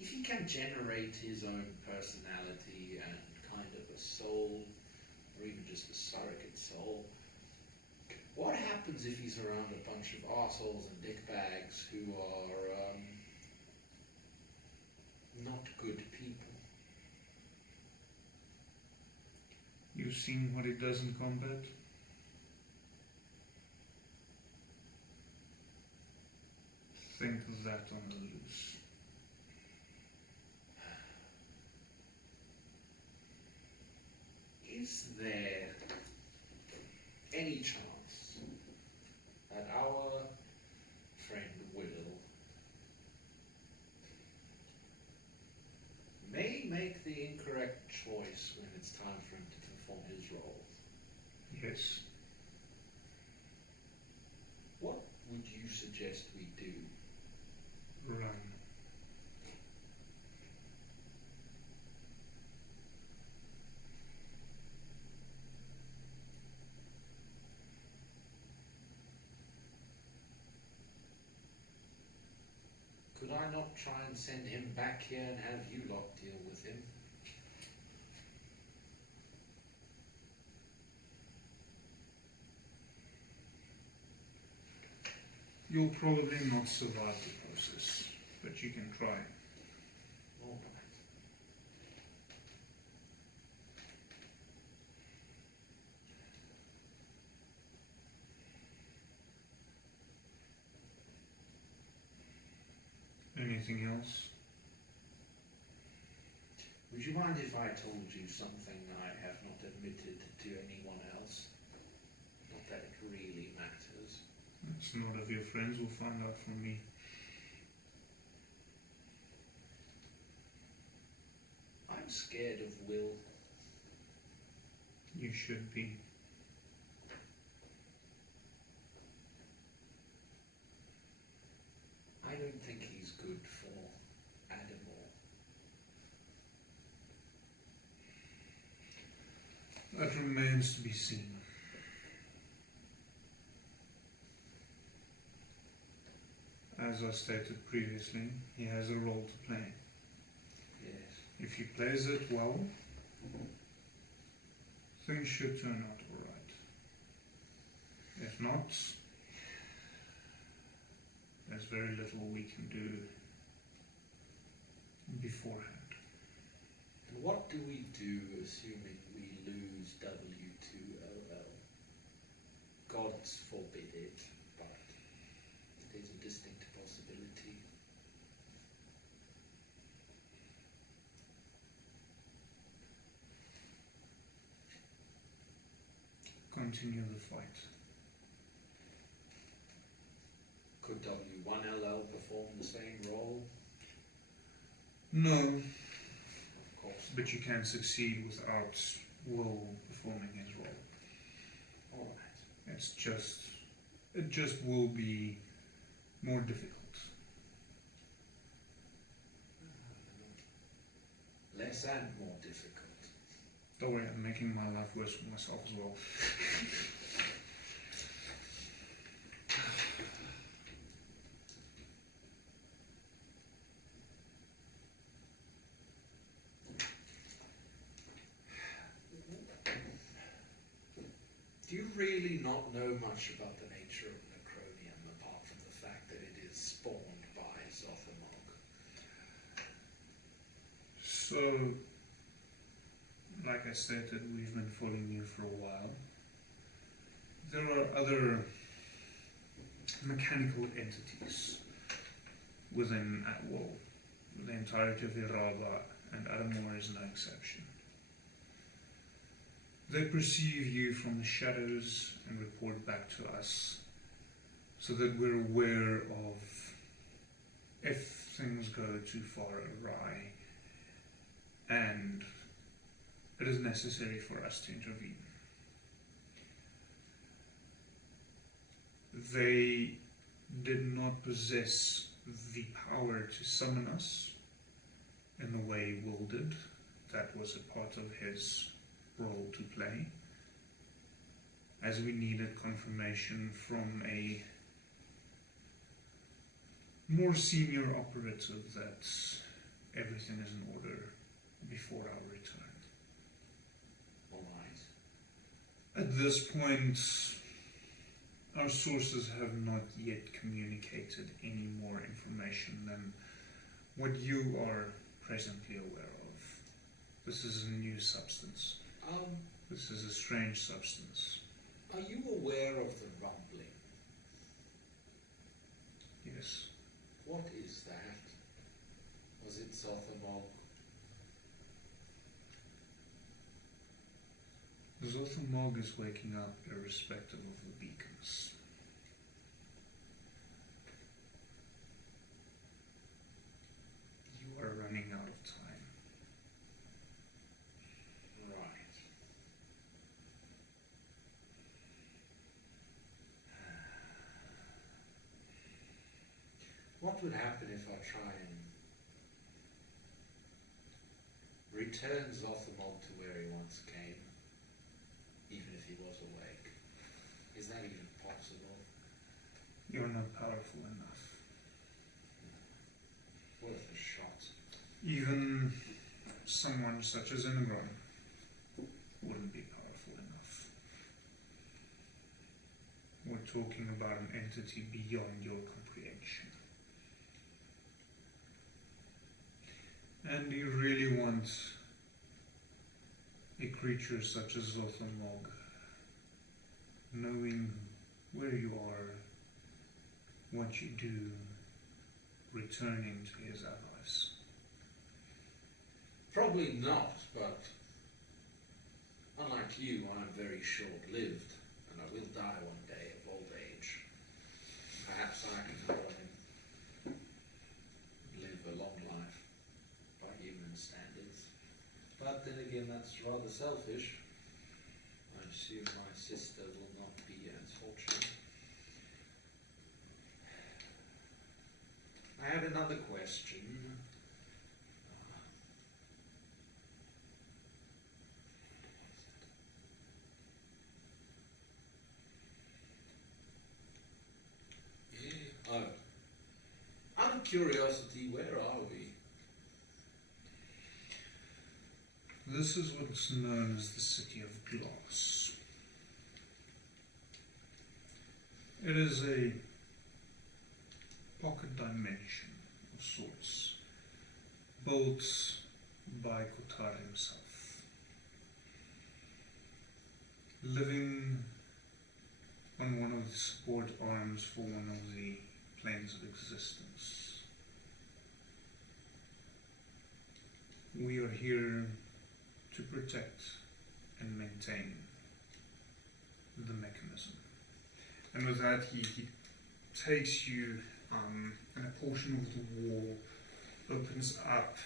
if he can generate his own personality and kind of a soul, or even just a surrogate soul, what happens if he's around a bunch of arseholes and dickbags who are not good people? You've seen what he does in combat? Think of that on the loose. Is there any chance that our friend Will may make the incorrect choice when it's time for him to perform his role? Yes. What would you suggest we do? Run. Could I not try and send him back here and have you lot deal with him? You'll probably not survive the process, but you can try. All right. Anything else? Would you mind if I told you something I have not admitted to anyone else? Not that it really matters. It's none of your friends will find out from me. I'm scared of Will. You should be. I don't think he's good for Adomawyr. That remains to be seen. As I stated previously, he has a role to play. Yes. If he plays it well, things should turn out alright. If not, there's very little we can do beforehand. And what do we do assuming we lose W2LL? Gods forbid it, but it is a distinct possibility. Continue the fight. Could W1LL perform the same role? No, Of course. but you can succeed without Will performing his role. Alright. It just will be more difficult. Less and more difficult. Don't worry, I'm making my life worse for myself as well. Do you really not know much about the nature of Necronium apart from the fact that it is spawned by Zothamog? So, like I stated, we've been following you for a while. There are other mechanical entities within Atwell. The entirety of Iraba and Adomawyr is no exception. They perceive you from the shadows and report back to us so that we're aware of if things go too far awry and it is necessary for us to intervene. They did not possess the power to summon us in the way Will did. That was a part of his role to play, as we needed confirmation from a more senior operative that everything is in order before our return. Alright. At this point, our sources have not yet communicated any more information than what you are presently aware of. This is a new substance. This is a strange substance. Are you aware of the rumbling? Yes. What is that? Was it Zothamog? Zothamog is waking up irrespective of the beacons. You are running out of time. Right. What would happen if I try and return Zothamog to where he once came, even if he was awake? Is that even possible? You're not powerful enough. Worth a shot. Even someone such as Ingram wouldn't be powerful enough. We're talking about an entity beyond your comprehension. And you really want a creature such as Zothamog knowing where you are, what you do, returning to his allies. Probably not, but unlike you, I'm very short-lived, and I will die one day of old age. Perhaps I can follow him, live a long life by human standards. But then again, that's rather selfish. I assume my sister will not be as fortunate. I have another question. Oh, out of curiosity, where are we? This is what's known as the City of Glass. It is a pocket dimension of sorts, built by Kotar himself. Living on one of the support arms for one of the planes of existence. We are here to protect and maintain the mechanism. And with that, he takes you, and a portion of the wall opens up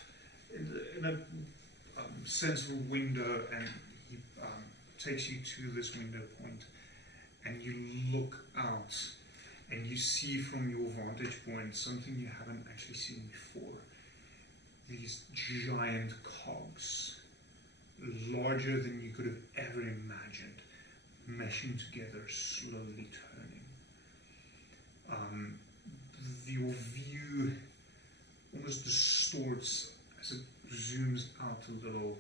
in a central window, and he takes you to this window point, and you look out, and you see from your vantage point something you haven't actually seen before. These giant cogs, larger than you could have ever imagined, meshing together, slowly turning. Your view almost distorts as it zooms out a little,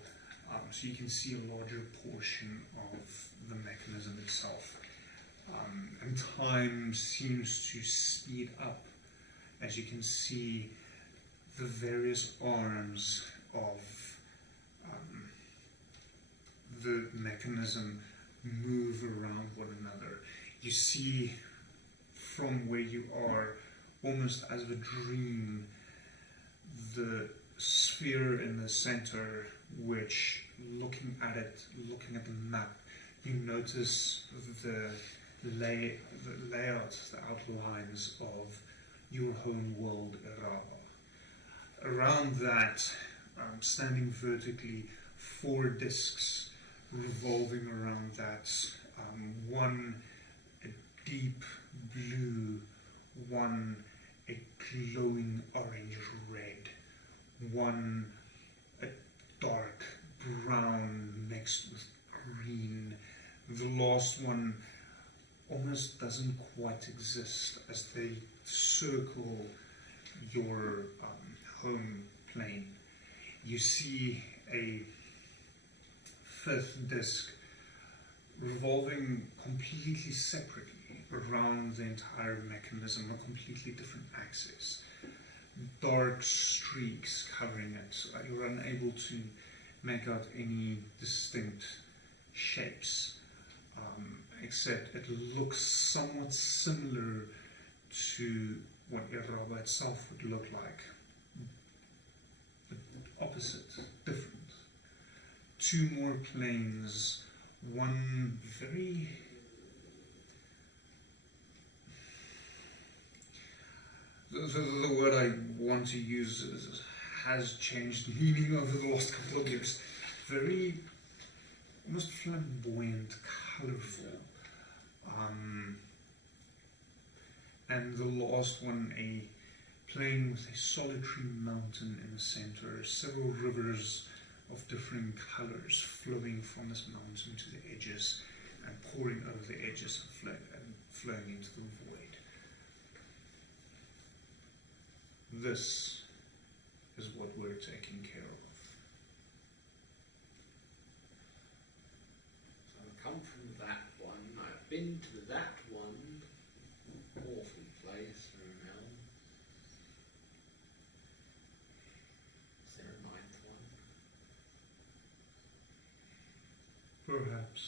so you can see a larger portion of the mechanism itself. And time seems to speed up as you can see the various arms of the mechanism move around one another. You see from where you are, almost as a dream, the sphere in the center, which, looking at the map, you notice the layout, the outlines of your home world, Eraba. Around that, standing vertically, 4 discs revolving around that, one a deep blue, one a glowing orange red, one a dark brown mixed with green. The last one almost doesn't quite exist as they circle your home plane. You see a 5th disc revolving completely separately around the entire mechanism, a completely different axis. Dark streaks covering it. You're unable to make out any distinct shapes, except it looks somewhat similar to what Eraba itself would look like, but opposite, different. 2 more planes, one very the word I want to use has changed meaning over the last couple of years. Very almost flamboyant, colourful. And the last one, a plain with a solitary mountain in the center, several rivers of different colours flowing from this mountain to the edges and pouring over the edges and flowing into the void. This is what we're taking care of. So I've come from that one, I've been to that one, awful place for an elm. Is there a 9th one? Perhaps.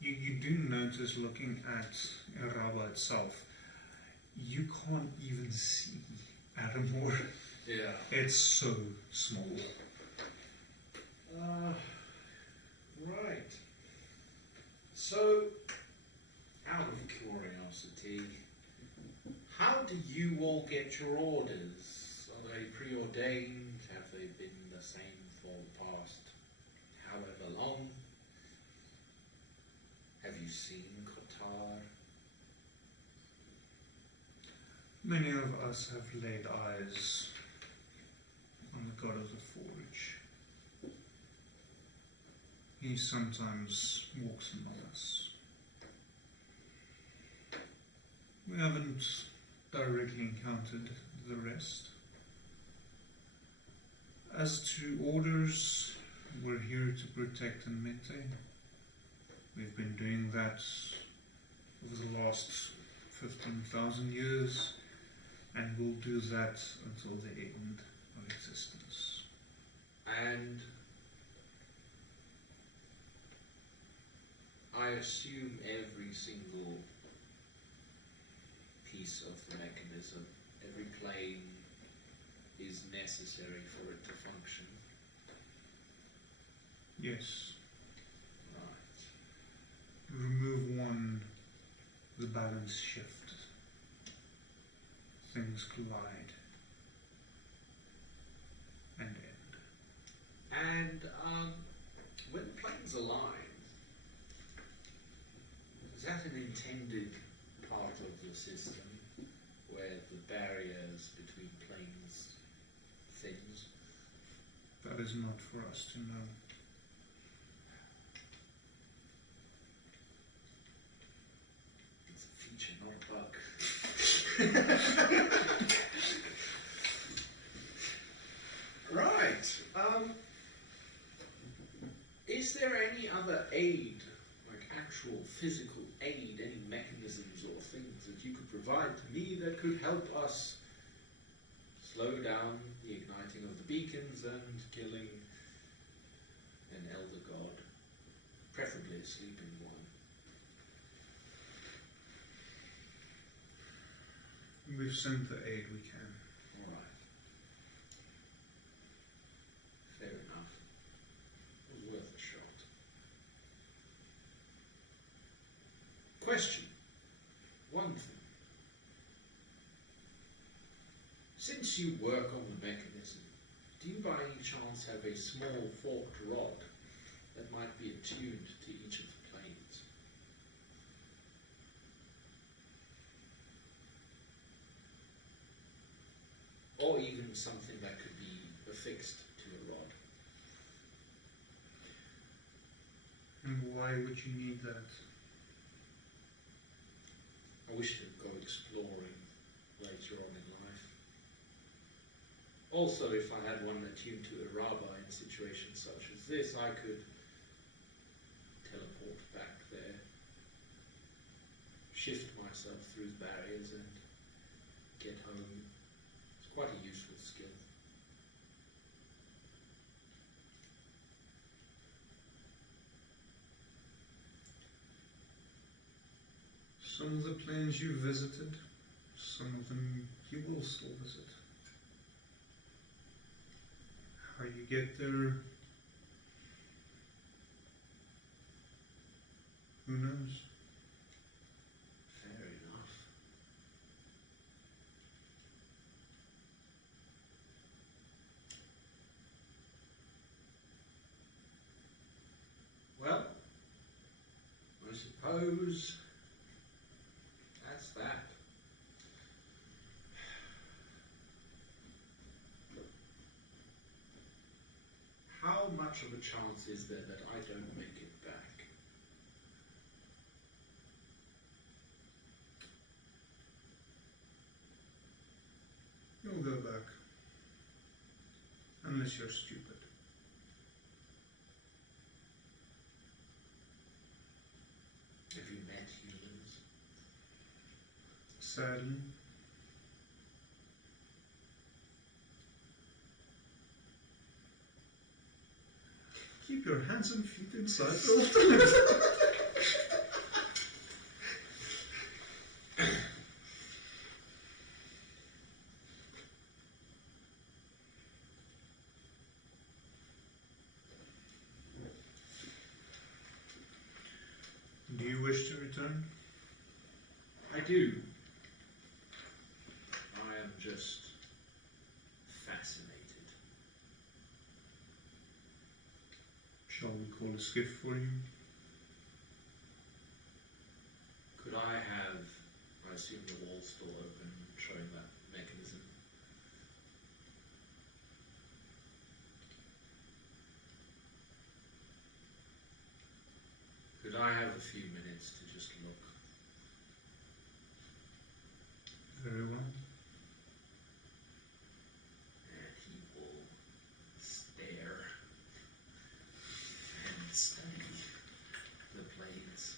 You do notice, looking at Eraba itself, you can't even see Adomawyr. Yeah. It's so small. Right. So, out of curiosity, how do you all get your orders? Are they preordained? Have they been the same for the past however long? Have you seen Qatar? Many of us have laid eyes on the god of the forge. He sometimes walks among us. We haven't directly encountered the rest. As to orders, we're here to protect and maintain. We've been doing that over the last 15,000 years, and will do that until the end of existence. And I assume every single piece of the mechanism, every plane, is necessary for it to function. Yes. Right. Remove one, the balance shift. Things collide and end. And when planes align, is that an intended part of the system where the barriers between planes thins? That is not for us to know. It's a feature, not a bug. Right. Is there any other aid, like actual physical aid, any mechanisms or things that you could provide to me that could help us slow down the igniting of the beacons and killing an elder god, preferably a sleeping one? We've sent the aid we can. Alright. Fair enough. It was worth a shot. Question. One thing. Since you work on the mechanism, do you by any chance have a small forked rod that might be attuned to each of the planes? Or even something that could be affixed to a rod? And why would you need that? I wish to go exploring later on in life. Also, if I had one attuned to a rabbi in situations such as this, I could teleport back there, shift myself through the barriers and get home. It's quite a useful skill. Some of the planes you visited, some of them you will still visit. How you get there, who knows? Fair enough. Well, I suppose that's that. How much of a chance is there that I don't make it back? You'll go back. Unless you're stupid. Have you met humans? Sadly. Keep your hands and feet inside the Do you wish to return? I do. I am just fascinated. Shall we call a skiff for you? Could I have, I assume the wall's still open, showing that mechanism? Could I have a few minutes to just look? Very well. And he will stare and study the planes.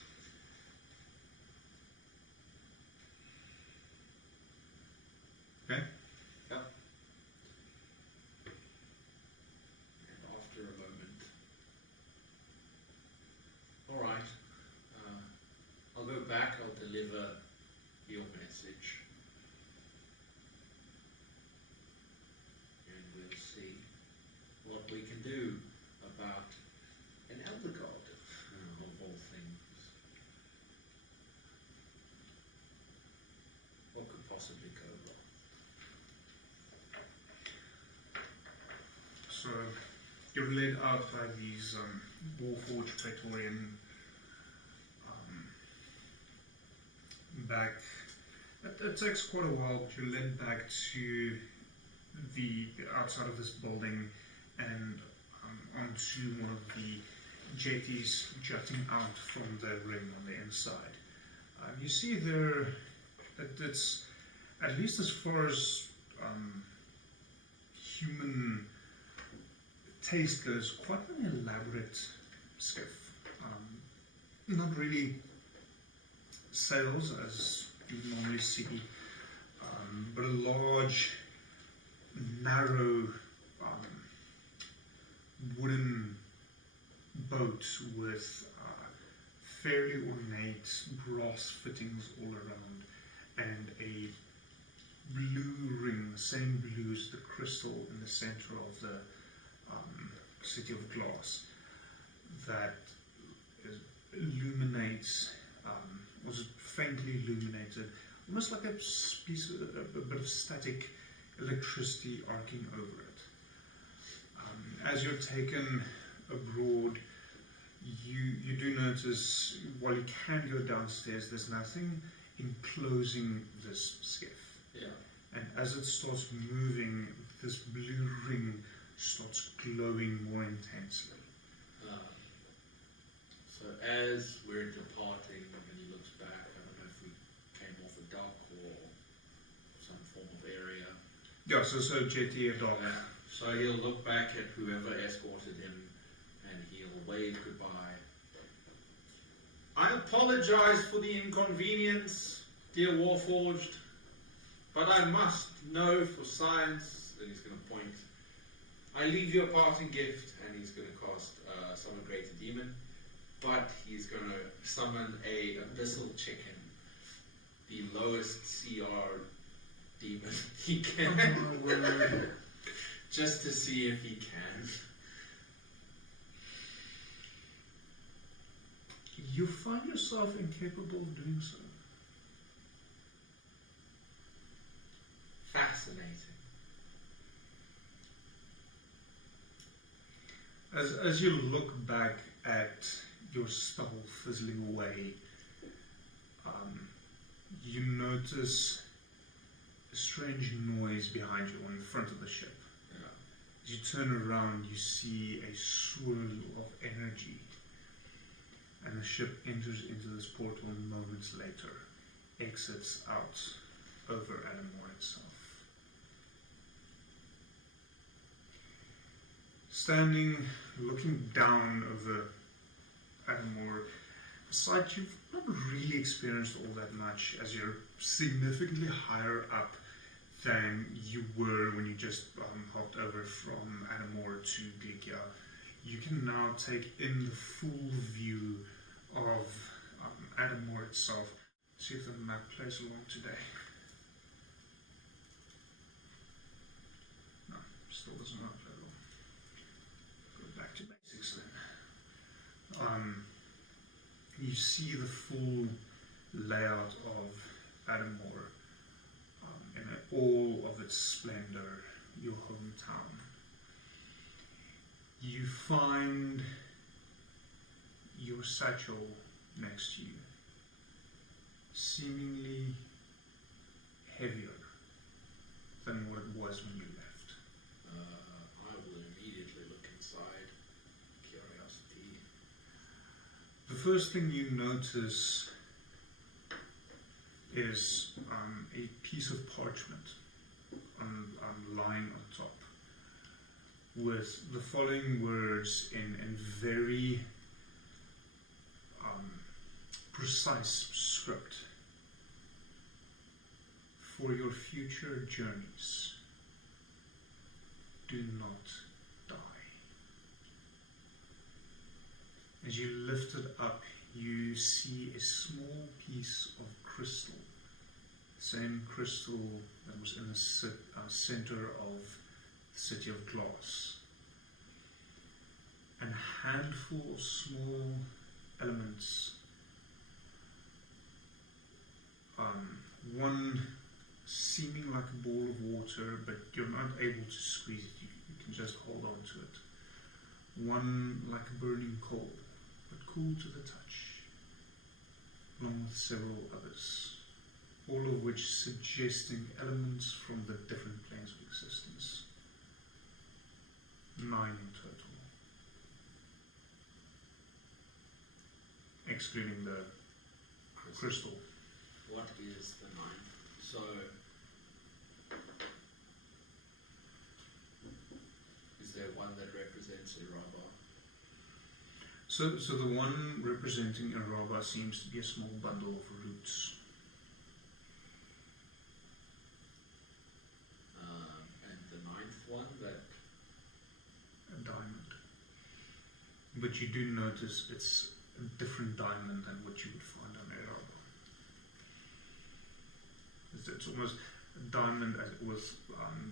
deliver your message. And we'll see what we can do about an elder god, of all things. What could possibly go wrong? So you're led out by these Warforged Praetorian back. It takes quite a while, but you're led back to the outside of this building and onto one of the jetties jutting out from the ring on the inside. You see there that it's, at least as far as human taste goes, quite an elaborate skiff. Not really sails as you normally see, but a large, narrow wooden boat with fairly ornate brass fittings all around, and a blue ring, the same blue as the crystal in the center of the city of glass, that illuminates, was faintly illuminated, almost like a piece of, a bit of static electricity arcing over it. As you're taken abroad, you do notice, while you can go downstairs, there's nothing enclosing this skiff. Yeah. And as it starts moving, this blue ring starts glowing more intensely. So as we're departing and he looks back, I don't know if we came off a dock or some form of area. Yeah, so jetty, a dock. So he'll look back at whoever escorted him and he'll wave goodbye. I apologize for the inconvenience, dear Warforged, but I must know for science, and he's going to point. I leave you a parting gift, and he's going to cast Summon Greater Demon, but he's going to summon a Abyssal Chicken, the lowest CR demon he can, just to see if he can. You find yourself incapable of doing so. Fascinating. As you look back at your spell fizzling away, you notice a strange noise behind you on the front of the ship. Yeah. As you turn around, you see a swirl of energy, and the ship enters into this portal moments later, exits out over Adomawyr itself. Standing, looking down over Adomawyr, a sight you've not really experienced all that much, as you're significantly higher up than you were when you just hopped over from Adomawyr to Glikia. You can now take in the full view of Adomawyr itself. See if the map plays along today. No, still doesn't play along. Go back to basics then. You see the full layout of Adomawyr in all of its splendor, your hometown. You find your satchel next to you, seemingly heavier than what it was when you left. I will immediately look inside. Curiosity. The first thing you notice is a piece of parchment lying on top, with the following words in very precise script. For your future journeys, do not die. As you lift it up, you see a small piece of crystal. Same crystal that was in the center of the City of Glass. And a handful of small elements. One seeming like a ball of water, but you're not able to squeeze it, you can just hold on to it. One like a burning coal, but cool to the touch, along with several others, all of which suggesting elements from the different planes of existence. 9 in total, excluding the crystal. What is the 9? So, is there one that represents a Rabba? So the one representing a Rabba seems to be a small bundle of roots. And the 9th one, that A diamond. But you do notice it's a different diamond than what you would find on a Rabba. It's almost a diamond with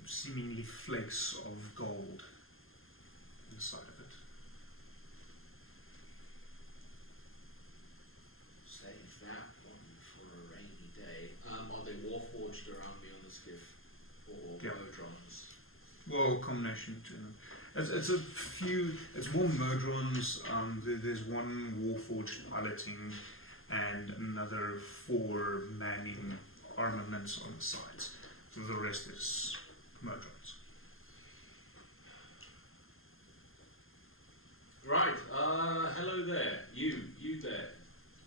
seemingly flakes of gold inside of it. save that one for a rainy day. Are there warforged around me on the skiff? Or Yeah. modrons? Well, combination between them. It's a few. It's more Modrons. There's one Warforged piloting, and another 4 manning armaments on the sides. So the rest is Modrons. Right, hello there. You there.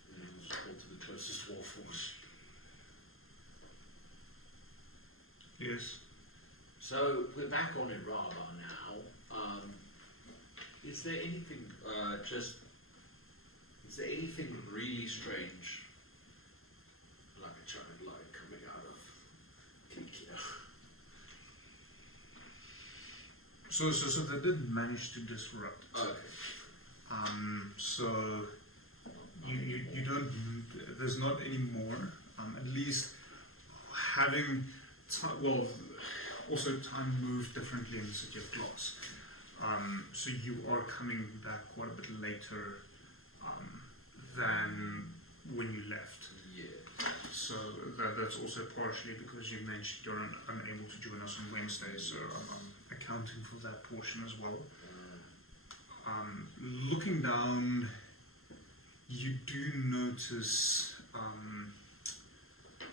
And he'll just call to the closest warforged. Yes. So we're back on Iraba now. Is there anything is there anything really strange, like a child light coming out of Kikia? So they did manage to disrupt. Okay. So you don't. There's not any more. At least having time. Well, also time moves differently in the City of Glass. So you are coming back quite a bit later than when you left. Yeah. So that's also partially because you mentioned you're unable to join us on Wednesday, so I'm accounting for that portion as well. Looking down, you do notice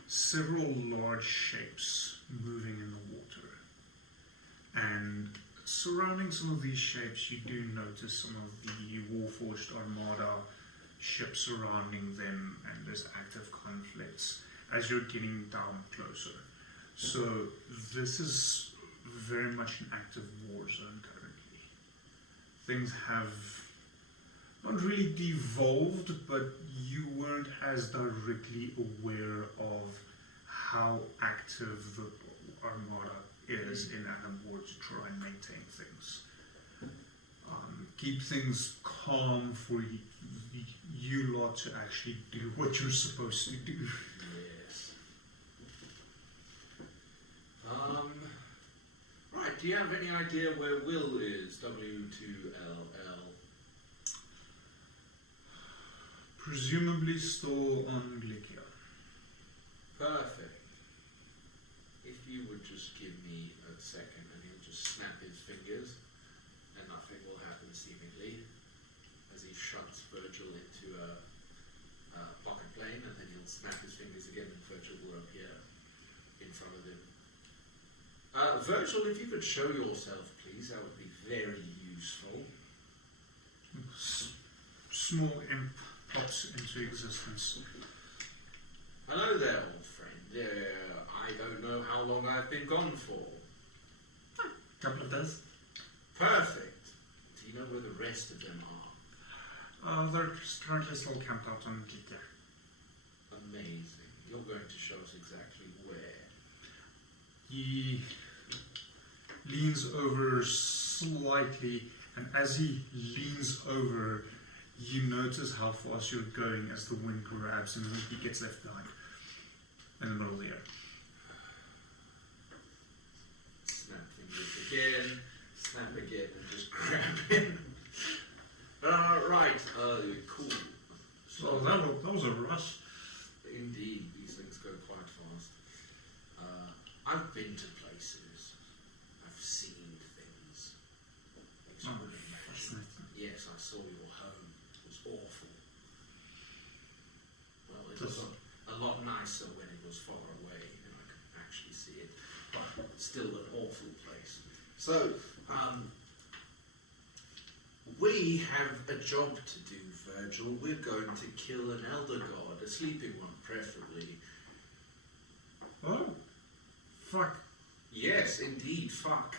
several large shapes moving in the water. And surrounding some of these shapes, you do notice some of the Warforged Armada ships surrounding them, and there's active conflicts as you're getting down closer. So this is very much an active war zone currently. Things have not really devolved, but you weren't as directly aware of how active the Armada is in Adam War to try and maintain things. Keep things calm for you lot to actually do what you're supposed to do. Yes. Right, do you have any idea where Will is? W2LL. Presumably still on Glikia. Perfect. If you would just give me a second and he'll just snap his fingers and nothing will happen seemingly as he shoves Virgil into a pocket plane, and then he'll snap his fingers again and Virgil will appear in front of him. Virgil, if you could show yourself please, that would be very useful. Small imp pops into existence. Hello there, old friend. I don't know how long I've been gone for. Couple of days. Perfect. Do you know where the rest of them are? They're currently still camped out on Glikia. Amazing. You're going to show us exactly where. He leans over slightly, and as he leans over, You notice how fast you're going as the wind grabs and he gets left behind in the middle of the air. Snap fingers again, and just grab him. Right, cool. So that was a rush. Indeed, these things go quite fast. I've been to places. I've seen things. Extraordinary. Yes, I saw your home. It was awful. Well, it was a lot nicer when it was far away and I could actually see it. But still an awful place. So, we have a job to do, Virgil. We're going to kill an elder god, a sleeping one, preferably. Oh, fuck. Yes, indeed, fuck.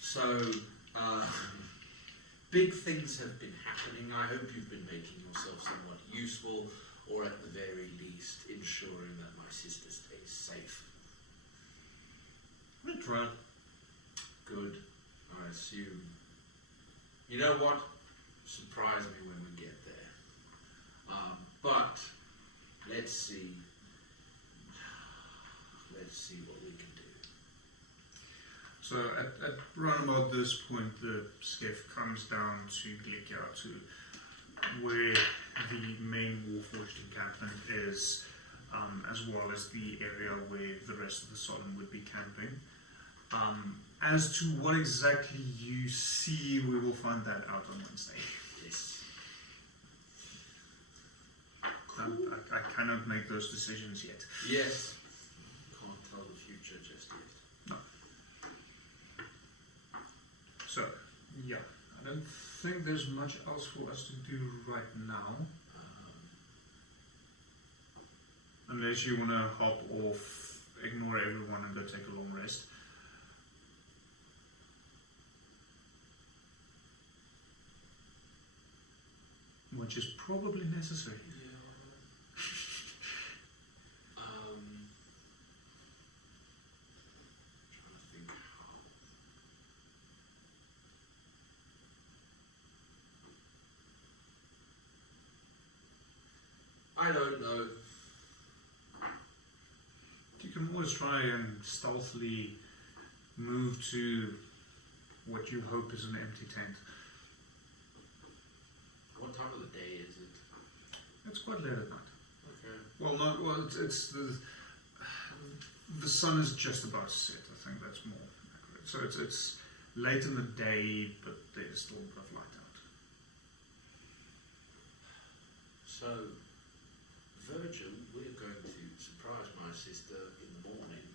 So, big things have been happening. I hope you've been making yourself somewhat useful, or at the very least, ensuring that my sister stays safe. We tried. Good, I assume. You know what? Surprise me when we get there. But let's see. Let's see what we can do. So at around about this point, the skiff comes down to Glikia, to where the main Warforged encampment is, as well as the area where the rest of the Sodom would be camping. As to what exactly you see, we will find that out on Wednesday. Yes. I cannot make those decisions yet. Yes. Can't tell the future just yet. No. So, yeah, I don't think there's much else for us to do right now. Unless you want to hop off, ignore everyone and go take a long rest. Which is probably necessary. Yeah. Trying to think how. I don't know. You can always try and stealthily move to what you hope is an empty tent. What time of the day is it? It's quite late at night. Okay. Well, not well. It's the sun is just about to set. I think that's more accurate. So it's late in the day, but there's still a bit of light out. So, Virgil, we're going to surprise my sister in the morning.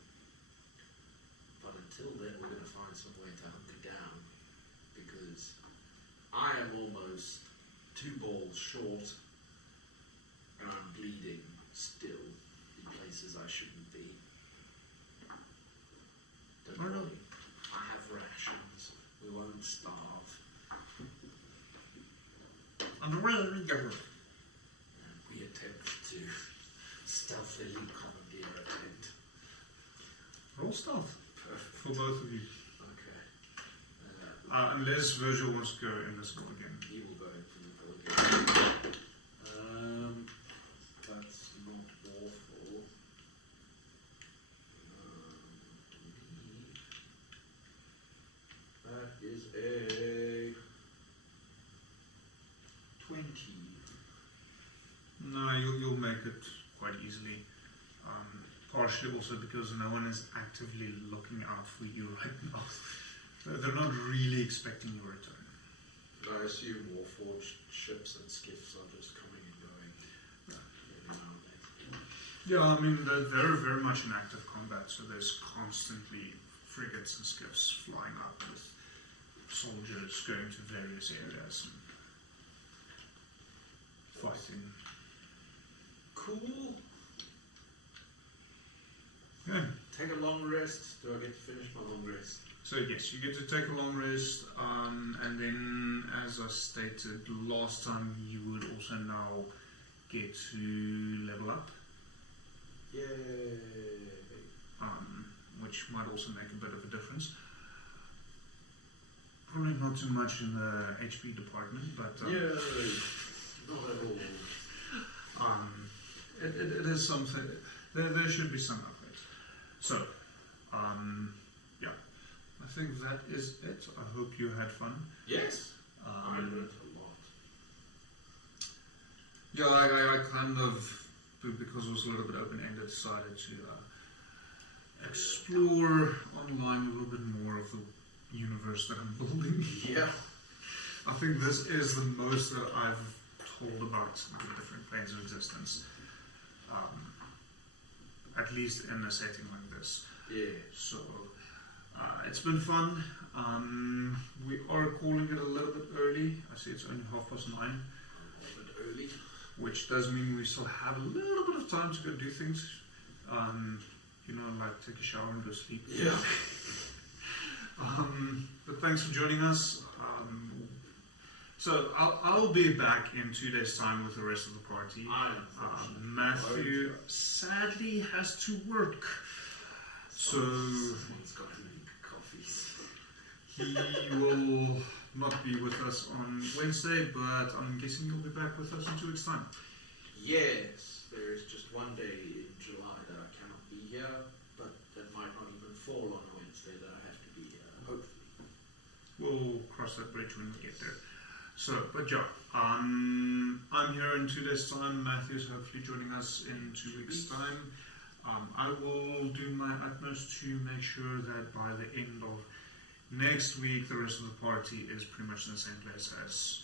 But until then, we're going to find some way to hunker down. Because I am almost 2 balls short, and I'm bleeding still in places I shouldn't be. Don't worry, I have rations. We won't starve. And where do we go? And we attempt to stealthily commandeer a tent. Roll stealth Perfect. for both of you. Okay. Unless Virgil wants to go invisible again. He will go invisible again. That's not awful. That is a 20. No, you'll make it quite easily. Partially also because no one is actively looking out for you right now. They're not really expecting your return. I assume Warforged ships and skiffs are just coming and going. Yeah, I mean, they're very much in active combat, so there's constantly frigates and skiffs flying up with soldiers going to various areas and fighting. Cool. Yeah. Take a long rest. Do I get to finish my long rest? So yes, you get to take a long rest, and then, as I stated last time, you would also now get to level up. Yay! Which might also make a bit of a difference. Probably not too much in the HP department, but Yay! Not at all. It is something. There should be some of it. So, yeah, I think that is it. I hope you had fun. Yes. I learned a lot. Yeah, I kind of, because it was a little bit open-ended, decided to explore online a little bit more of the universe that I'm building. Yeah. I think this is the most that I've told about the different planes of existence. At least in a setting like this. Yeah. So, it's been fun. We are calling it a little bit early. I see it's only 9:30. A bit early. Which does mean we still have a little bit of time to go do things. Like take a shower and go sleep. Yeah. But thanks for joining us. So I'll be back in 2 days' time with the rest of the party. Matthew sadly has to work. So Someone's got to make coffees. he will not be with us on Wednesday, but I'm guessing he'll be back with us in 2 weeks' time. Yes, there is just one day in July that I cannot be here, but that might not even fall on a Wednesday that I have to be here, hopefully. We'll cross that bridge when we get there. So, but yeah, I'm here in 2 days' time. Matthew's hopefully joining us in 2 weeks' time. I will do my utmost to make sure that by the end of next week, the rest of the party is pretty much in the same place as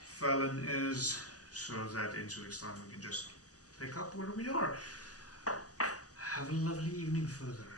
Fallon is, so that in 2 weeks' time we can just pick up where we are. Have a lovely evening further.